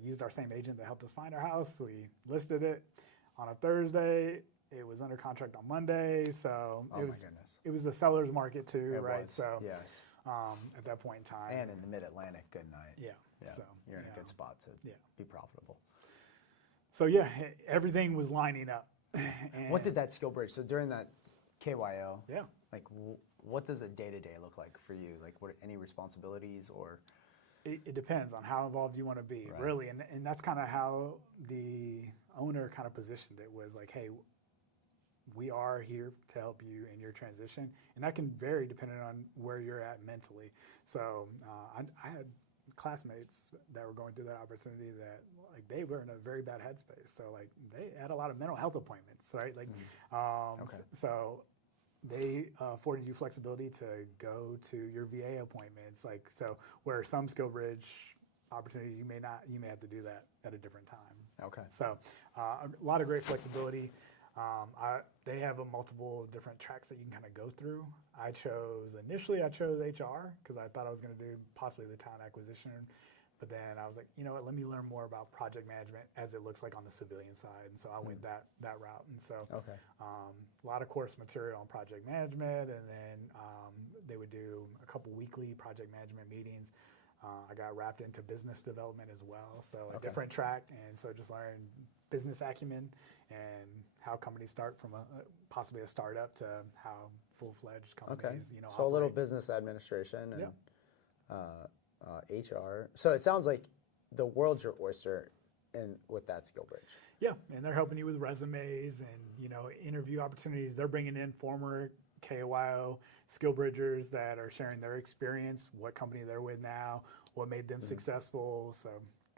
used our same agent that helped us find our house. We listed it on a Thursday. It was under contract on Monday, so it was the seller's market too, right? Was. So yes. At that point in time, And in the Mid-Atlantic, good night. yeah, so You're in a good spot to be profitable. So everything was lining up. And What did that skill bridge? So during that KYO, Yeah. like what does a day-to-day look like for you? Like, what any responsibilities or? It depends on how involved you want to be, really, and that's kind of how the owner kind of positioned it. Was like, hey, we are here to help you in your transition, and that can vary depending on where you're at mentally. So I had classmates that were going through that opportunity that like they were in a very bad headspace. So like they had a lot of mental health appointments, right? Like, so they afforded you flexibility to go to your VA appointments. Like, so where some skill bridge opportunities you may have to do that at a different time. Okay. So a lot of great flexibility. They have multiple different tracks that you can kind of go through. Initially I chose HR because I thought I was going to do possibly the talent acquisition, but then I was like, you know what, let me learn more about project management as it looks like on the civilian side. And so I went that route. And so a lot of course material on project management, and then they would do a couple weekly project management meetings. I got wrapped into business development as well, so a different track, and so just learned business acumen and how companies start from possibly a startup to how full-fledged companies, So operate. a little business administration and HR. So it sounds like the world's your oyster with that skill bridge. Yeah, and they're helping you with resumes and interview opportunities. They're bringing in former KYO skill bridgers that are sharing their experience, what company they're with now, what made them successful. So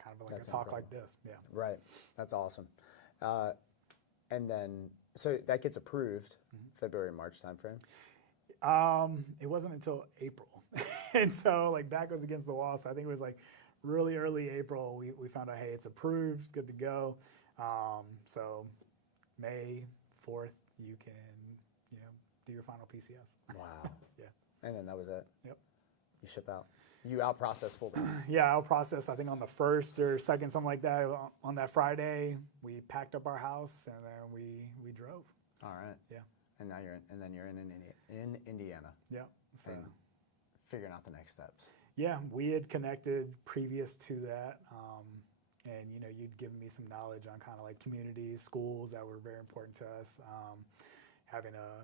kind of like That's a talk incredible. like this. Yeah. Right. That's awesome. And then, so that gets approved February, March timeframe? It wasn't until April. And so like back was against the wall. So I think it was like really early April, we found out, hey, it's approved, it's good to go. So May 4th, you can, do your final PCS. Wow. Yeah. And then that was it? Yep. You ship out? You out process full day? Yeah, I'll process, I think on the 1st or 2nd, something like that. On that Friday, we packed up our house and then we drove. All right. Yeah. And now you're in Indiana. Yeah. So. And figuring out the next steps. Yeah, we had connected previous to that. And, you'd given me some knowledge on kind of like communities, schools that were very important to us. Having a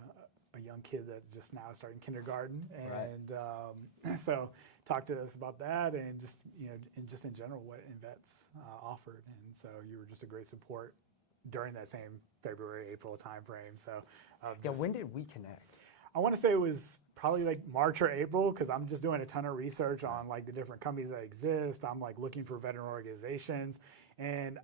young kid that just now starting kindergarten, and so talked to us about that, and just just in general what InVets offered, and so you were just a great support during that same February, April timeframe. So when did we connect? I want to say it was probably like March or April, because I'm just doing a ton of research on like the different companies that exist. I'm like looking for veteran organizations, and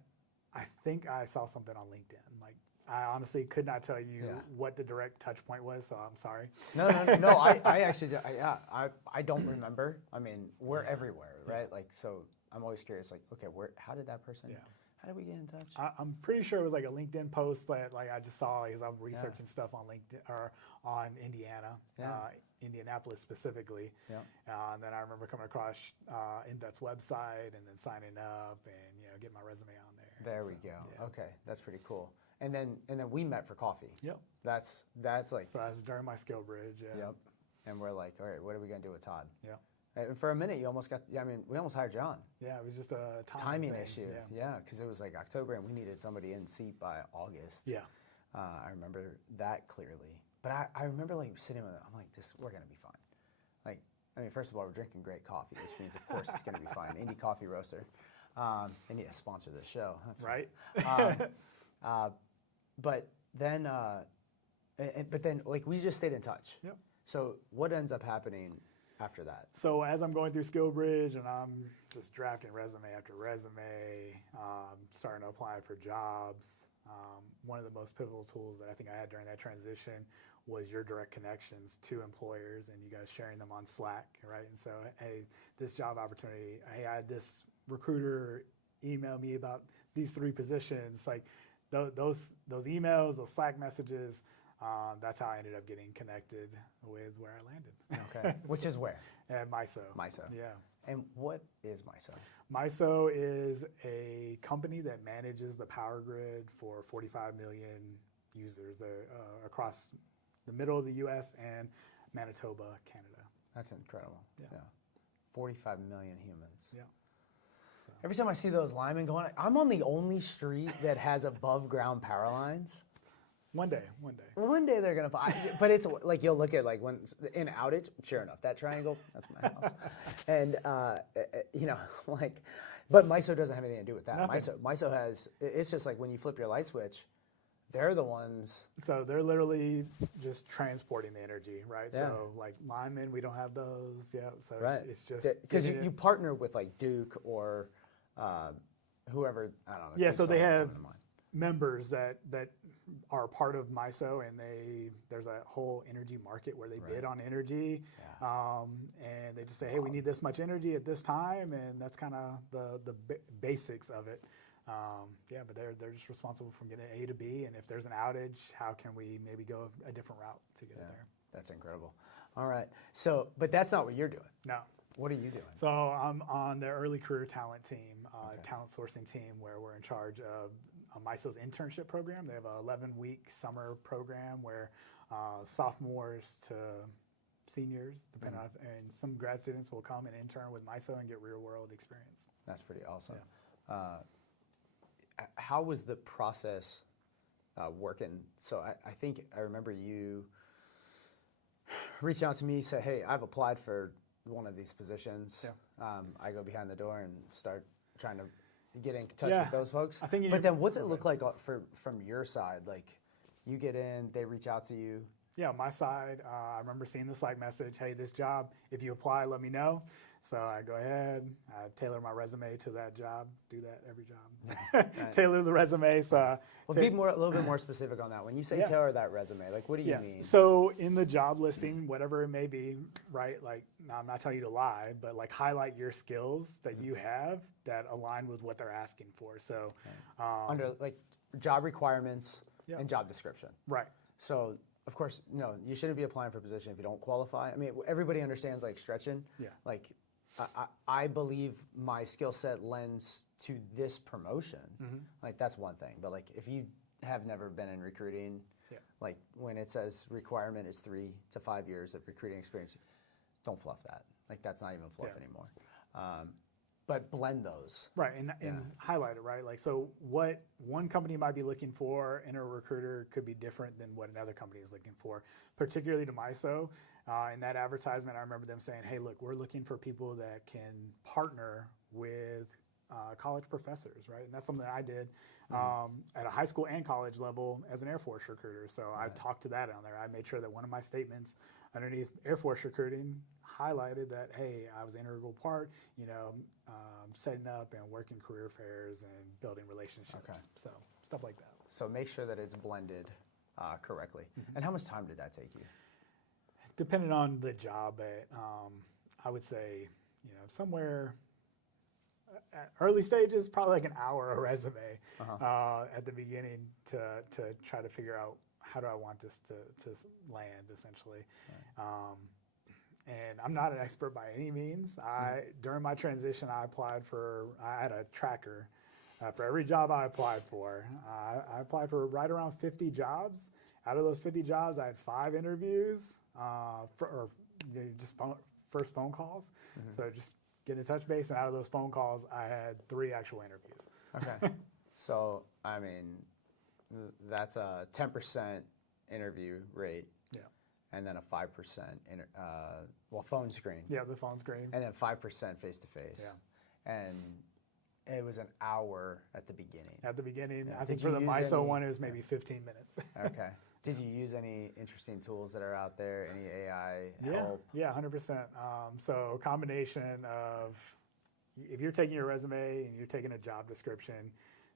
I think I saw something on LinkedIn, like I honestly could not tell you Yeah. what the direct touch point was, so I'm sorry. No. I actually, I don't remember. I mean, we're everywhere, right? Like, so I'm always curious, like, okay, how did that person, how did we get in touch? I'm pretty sure it was like a LinkedIn post that like I just saw because I'm researching stuff on LinkedIn or on Indiana, Indianapolis specifically. Yeah. And then I remember coming across InVet's website and then signing up and getting my resume on there. There we go. Yeah. Okay, that's pretty cool. And then we met for coffee. Yep. That's like. So that was during my skill bridge. Yeah. Yep. And we're like, all right, what are we gonna do with Todd? Yeah. And for a minute, you almost got. Yeah, I mean, we almost hired John. Yeah, it was just a timing thing. issue. Yeah, because it was like October, and we needed somebody in seat by August. Yeah. I remember that clearly. But I remember like sitting with it. I'm like, we're gonna be fine. Like, I mean, first of all, we're drinking great coffee, which means of course it's gonna be fine. Indie Coffee Roaster. And yeah, sponsor this show. That's right. But then like we just stayed in touch. Yep. So what ends up happening after that? So as I'm going through skill bridge and I'm just drafting resume after resume, starting to apply for jobs, one of the most pivotal tools that I think I had during that transition was your direct connections to employers and you guys sharing them on Slack, right? And so, hey, this job opportunity, hey, I had this recruiter email me about these 3 positions, like those emails, those Slack messages, that's how I ended up getting connected with where I landed. Okay, which is where? At MISO. MISO. Yeah. And what is MISO? MISO is a company that manages the power grid for 45 million users across the middle of the U.S. and Manitoba, Canada. That's incredible. Yeah. 45 million humans. Yeah. So. Every time I see those linemen going, I'm on the only street that has above ground power lines. One day. One day they're gonna buy, but it's like you'll look at like when in outage. Sure enough, that triangle, that's my house, and like, but MISO doesn't have anything to do with that. MISO has. It's just like when you flip your light switch, they're the ones. So they're literally just transporting the energy, right? Yeah. So like linemen, we don't have those. Yeah. So right. it's just because you partner with like Duke or whoever, I don't know. Yeah. So they have members that are part of MISO, and there's a whole energy market where they bid on energy, and they just say, hey, we need this much energy at this time, and that's kind of the basics of it. But they're just responsible for getting A to B, and if there's an outage, how can we maybe go a different route to get there? That's incredible. All right. So, but that's not what you're doing. No. What are you doing? So I'm on the early career talent team, talent sourcing team, where we're in charge of MISO's internship program. They have an 11-week summer program where sophomores to seniors, depending on, and some grad students will come and intern with MISO and get real-world experience. That's pretty awesome. Yeah. How was the process working? So I think I remember you reaching out to me, say, hey, I've applied for one of these positions. Yeah. I go behind the door and start trying to get in touch with those folks. But then what's it look like from your side? Like you get in, they reach out to you. Yeah, on my side, I remember seeing the Slack message, hey, this job, if you apply, let me know. So I go ahead, I tailor my resume to that job, do that every job. Right. Tailor the resume. So be a little bit more specific on that. When you say tailor that resume, like what do you mean? So in the job listing, whatever it may be, right? Like, now I'm not telling you to lie, but like highlight your skills that you have that align with what they're asking for. So under like job requirements and job description. Right. So of course, no, you shouldn't be applying for a position if you don't qualify. I mean, everybody understands like stretching. Yeah. Like, I believe my skill set lends to this promotion. Mm-hmm. Like that's one thing. But like if you have never been in recruiting, like when it says requirement is 3 to 5 years of recruiting experience, don't fluff that. Like that's not even fluff anymore. But blend those. Right, and highlight it, right? Like, so what one company might be looking for in a recruiter could be different than what another company is looking for, particularly to MISO. In that advertisement, I remember them saying, hey, look, we're looking for people that can partner with college professors, right? And that's something that I did at a high school and college level as an Air Force recruiter. So I talked to that on there. I made sure that one of my statements underneath Air Force recruiting highlighted that, hey, I was an integral part, setting up and working career fairs and building relationships. Okay. So stuff like that. So make sure that it's blended correctly. And how much time did that take you? Depending on the job, I would say, somewhere at early stages, probably like an hour a resume at the beginning to try to figure out how do I want this to land, essentially. Right. And I'm not an expert by any means. During my transition, I had a tracker for every job I applied for. I applied for right around 50 jobs. Out of those 50 jobs, I had 5 interviews, first phone calls. So just get in touch base, and out of those phone calls, I had 3 actual interviews. Okay. So, I mean, that's a 10% interview rate. Yeah. And then a 5% phone screen. Yeah, the phone screen. And then 5% face-to-face. Yeah. And it was an hour at the beginning. At the beginning. Yeah. I think for the MISO one, it was maybe 15 minutes. Okay. Did you use any interesting tools that are out there? Any AI help? Yeah, 100%. So a combination of, if you're taking your resume and you're taking a job description,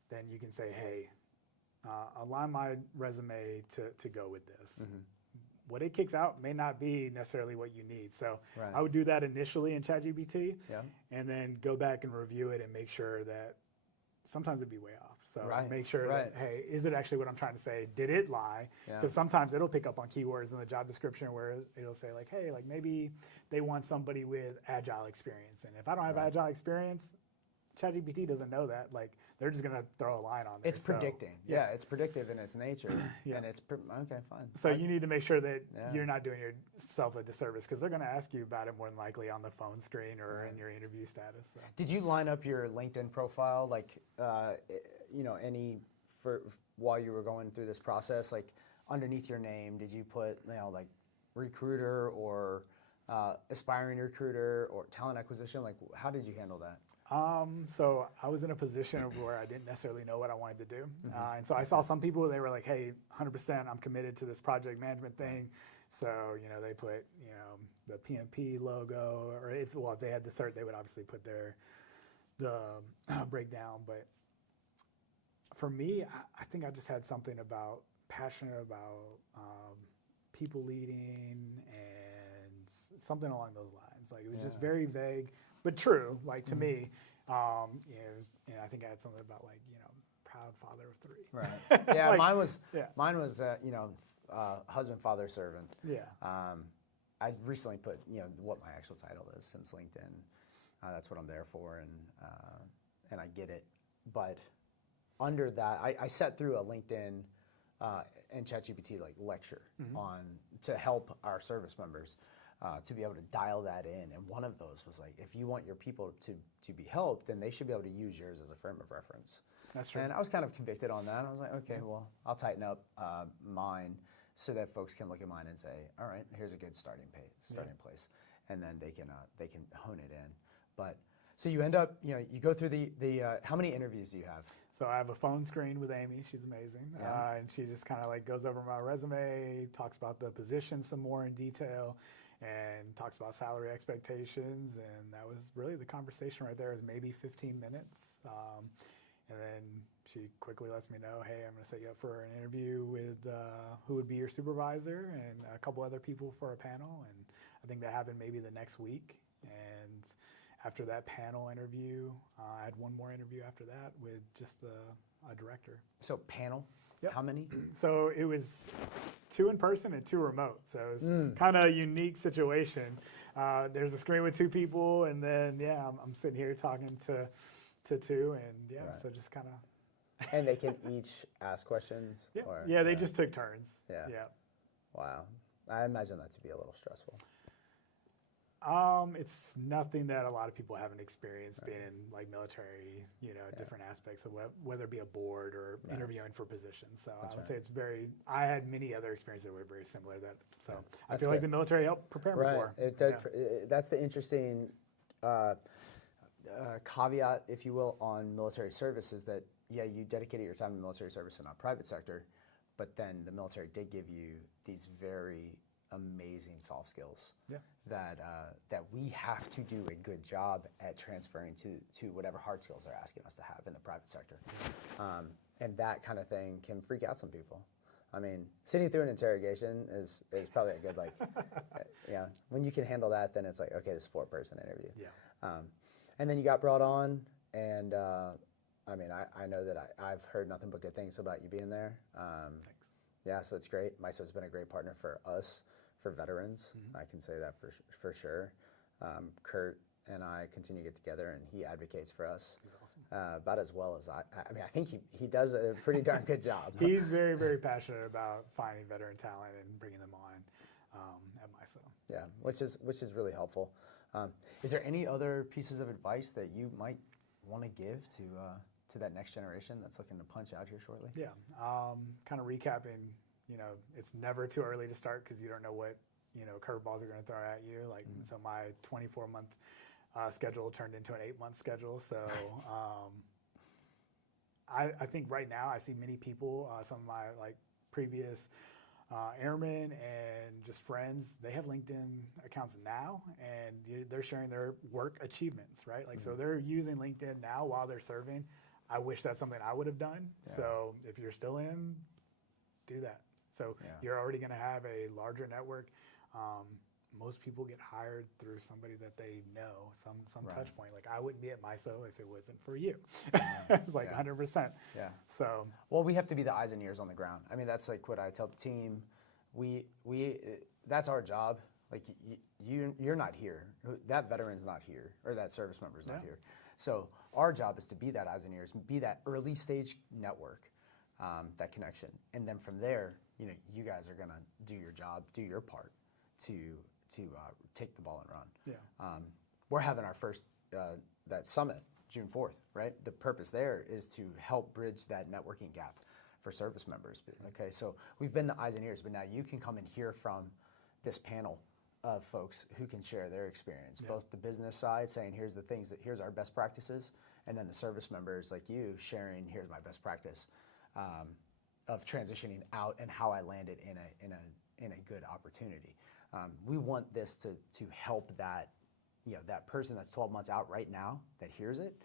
then you can say, hey, align my resume to go with this. What it kicks out may not be necessarily what you need. So right. I would do that initially in ChatGPT, and then go back and review it and make sure that sometimes it'd be way off. So make sure that, hey, is it actually what I'm trying to say? Did it lie? Because sometimes it'll pick up on keywords in the job description where it'll say like, hey, like maybe they want somebody with agile experience. And if I don't have agile experience, ChatGPT doesn't know that. Like, they're just going to throw a line on there. It's predicting. Yeah, it's predictive in its nature. And it's, okay, fine. So you need to make sure that you're not doing yourself a disservice, because they're going to ask you about it more than likely on the phone screen or in your interview status. So. Did you line up your LinkedIn profile, like, while you were going through this process, like underneath your name, did you put, like recruiter or aspiring recruiter or talent acquisition? Like, how did you handle that? So I was in a position where I didn't necessarily know what I wanted to do. And so I saw some people, they were like, hey, 100% I'm committed to this project management thing. So, they put, the PMP logo, or if they had the cert, they would obviously put the breakdown. But for me, I think I just had something passionate about people leading and something along those lines. Like, it was just very vague, but true, like to me. I think I had something about like, proud father of 3. Right. Yeah, like, mine was husband, father, servant. Yeah. I recently put, what my actual title is since LinkedIn. That's what I'm there for, and I get it. But under that, I sat through a LinkedIn and ChatGPT like lecture on to help our service members to be able to dial that in. And one of those was like, if you want your people to be helped, then they should be able to use yours as a frame of reference. That's true. And I was kind of convicted on that. I was like, okay, well, I'll tighten up mine so that folks can look at mine and say, all right, here's a good starting place, and then they can hone it in. But so you end up, you go through the how many interviews do you have? So I have a phone screen with Amy. She's amazing. And she just kind of like goes over my resume, talks about the position some more in detail, and talks about salary expectations. And that was really the conversation right there, is maybe 15 minutes. And then she quickly lets me know, hey, I'm going to set you up for an interview with who would be your supervisor and a couple other people for a panel. And I think that happened maybe the next week. And after that panel interview, I had one more interview after that with just a director. So panel? Yep. How many? So it was 2 in person and 2 remote. So it was kind of a unique situation. There's a screen with 2 people, and then, I'm sitting here talking to 2, and so just kind of. And they can each ask questions? Yeah, they just took turns. Yeah. Wow. I imagine that to be a little stressful. It's nothing that a lot of people haven't experienced being in like military, different aspects of whether it be a board or interviewing for say it's I had many other experiences that were very similar to that. So I feel like the military helped prepare me for. That's the interesting caveat, if you will, on military service, is that, you dedicated your time to military service in a private sector, but then the military did give you these very amazing soft skills Yeah. that we have to do a good job at transferring to whatever hard skills they're asking us to have in the private sector. And that kind of thing can freak out some people. I mean, sitting through an interrogation is probably a good, like, yeah, when you can handle that, then it's like, okay, this is a 4-person interview. Yeah. And then you got brought on, and I mean, I know that I've heard nothing but good things about you being there. Thanks. Yeah, so it's great. MISO's been a great partner for us, for veterans. I can say that for sure. Kurt and I continue to get together, and he advocates for us. He's awesome. About as well as I mean, I think he does a pretty darn good job. He's very, very passionate about finding veteran talent and bringing them on at MISO. Yeah, which is really helpful. Is there any other pieces of advice that you might want to give to that next generation that's looking to punch out here shortly? Yeah, kind of recapping, it's never too early to start because you don't know what, curveballs are going to throw at you. Like, so my 24-month schedule turned into an 8-month schedule. So I think right now I see many people, some of my previous airmen and just friends, they have LinkedIn accounts now, and they're sharing their work achievements, right? Like, so they're using LinkedIn now while they're serving. I wish that's something I would have done. Yeah. So if you're still in, do that. So you're already going to have a larger network. Most people get hired through somebody that they know, some touch point. Like, I wouldn't be at MISO if it wasn't for you. It's like 100%. Yeah. So, well, we have to be the eyes and ears on the ground. I mean, that's like what I tell the team. That's our job. Like, you're not here. That veteran's not here, or that service member's not here. So our job is to be that eyes and ears, be that early stage network, that connection, and then from there, you guys are gonna do your job, do your part to take the ball and run. Yeah. We're having our first that summit June 4th, right? The purpose there is to help bridge that networking gap for service members. Okay, so we've been the eyes and ears, but now you can come and hear from this panel of folks who can share their experience, both the business side saying here's our best practices, and then the service members like you sharing here's my best practice of transitioning out and how I landed in a good opportunity. We want this to help that that person that's 12 months out right now that hears it,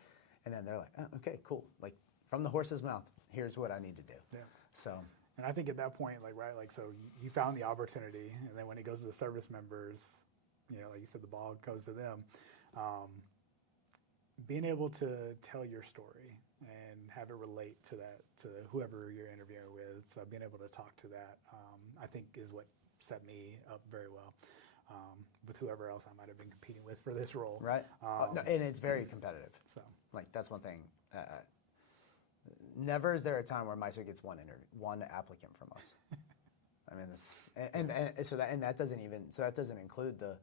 and then they're like, oh, okay, cool, like from the horse's mouth, here's what I need to do. Yeah. So. And I think at that point, so you found the opportunity, and then when it goes to the service members, like you said, the ball goes to them. Being able to tell your story and have it relate to whoever you're interviewing with, so being able to talk to that, I think is what set me up very well with whoever else I might have been competing with for this role. Right. No, and it's very competitive. So, that's one thing. Never is there a time where MISO gets one applicant from us. I mean, so that doesn't include the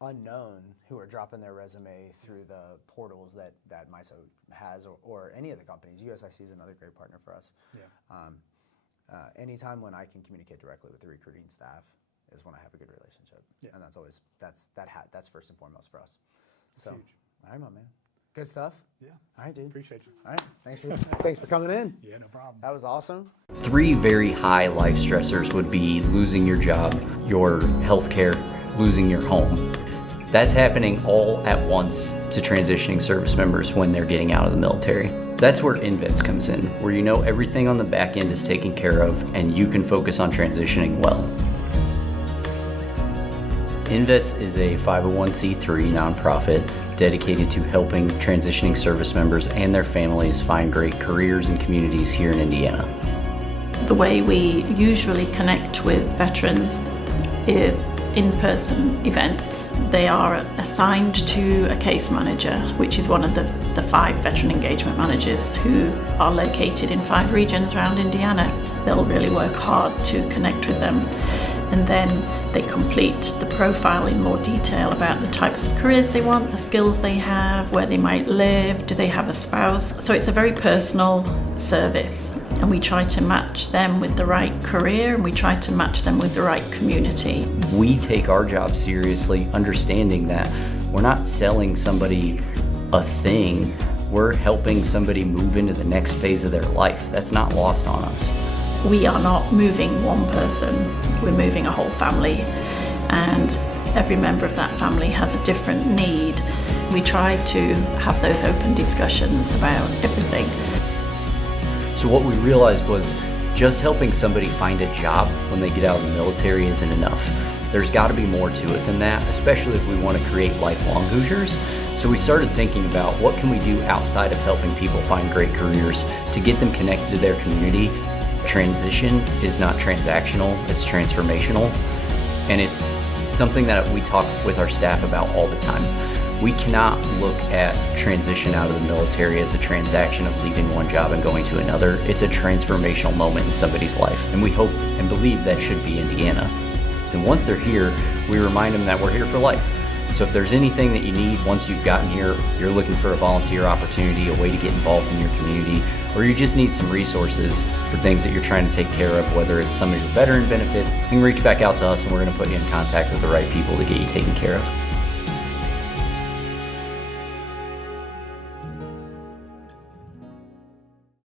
unknown who are dropping their resume through the portals that MISO has, or any of the companies. USIC is another great partner for us. Yeah. Anytime when I can communicate directly with the recruiting staff is when I have a good relationship, and that's always that's first and foremost for us. So, huge. All right, my man. Good stuff. Yeah. All right, dude. Appreciate you. All right. Thanks for coming in. Yeah, no problem. That was awesome. 3 very high life stressors would be losing your job, your healthcare, losing your home. That's happening all at once to transitioning service members when they're getting out of the military. That's where InVets comes in, where you know everything on the back end is taken care of and you can focus on transitioning well. InVets is a 501c3 nonprofit dedicated to helping transitioning service members and their families find great careers and communities here in Indiana. The way we usually connect with veterans is in-person events. They are assigned to a case manager, which is one of the 5 veteran engagement managers who are located in 5 regions around Indiana. They'll really work hard to connect with them, and then they complete the profile in more detail about the types of careers they want, the skills they have, where they might live, do they have a spouse. So it's a very personal service, and we try to match them with the right career, and we try to match them with the right community. We take our job seriously, understanding that we're not selling somebody a thing, we're helping somebody move into the next phase of their life. That's not lost on us. We are not moving one person, we're moving a whole family, and every member of that family has a different need. We try to have those open discussions about everything. So what we realized was just helping somebody find a job when they get out of the military isn't enough. There's got to be more to it than that, especially if we want to create lifelong Hoosiers. So we started thinking about what can we do outside of helping people find great careers to get them connected to their community. Transition is not transactional, it's transformational. And it's something that we talk with our staff about all the time. We cannot look at transition out of the military as a transaction of leaving one job and going to another. It's a transformational moment in somebody's life, and we hope and believe that should be Indiana. And once they're here, we remind them that we're here for life. So if there's anything that you need once you've gotten here, you're looking for a volunteer opportunity, a way to get involved in your community, or you just need some resources for things that you're trying to take care of, whether it's some of your veteran benefits, you can reach back out to us and we're going to put you in contact with the right people to get you taken care of.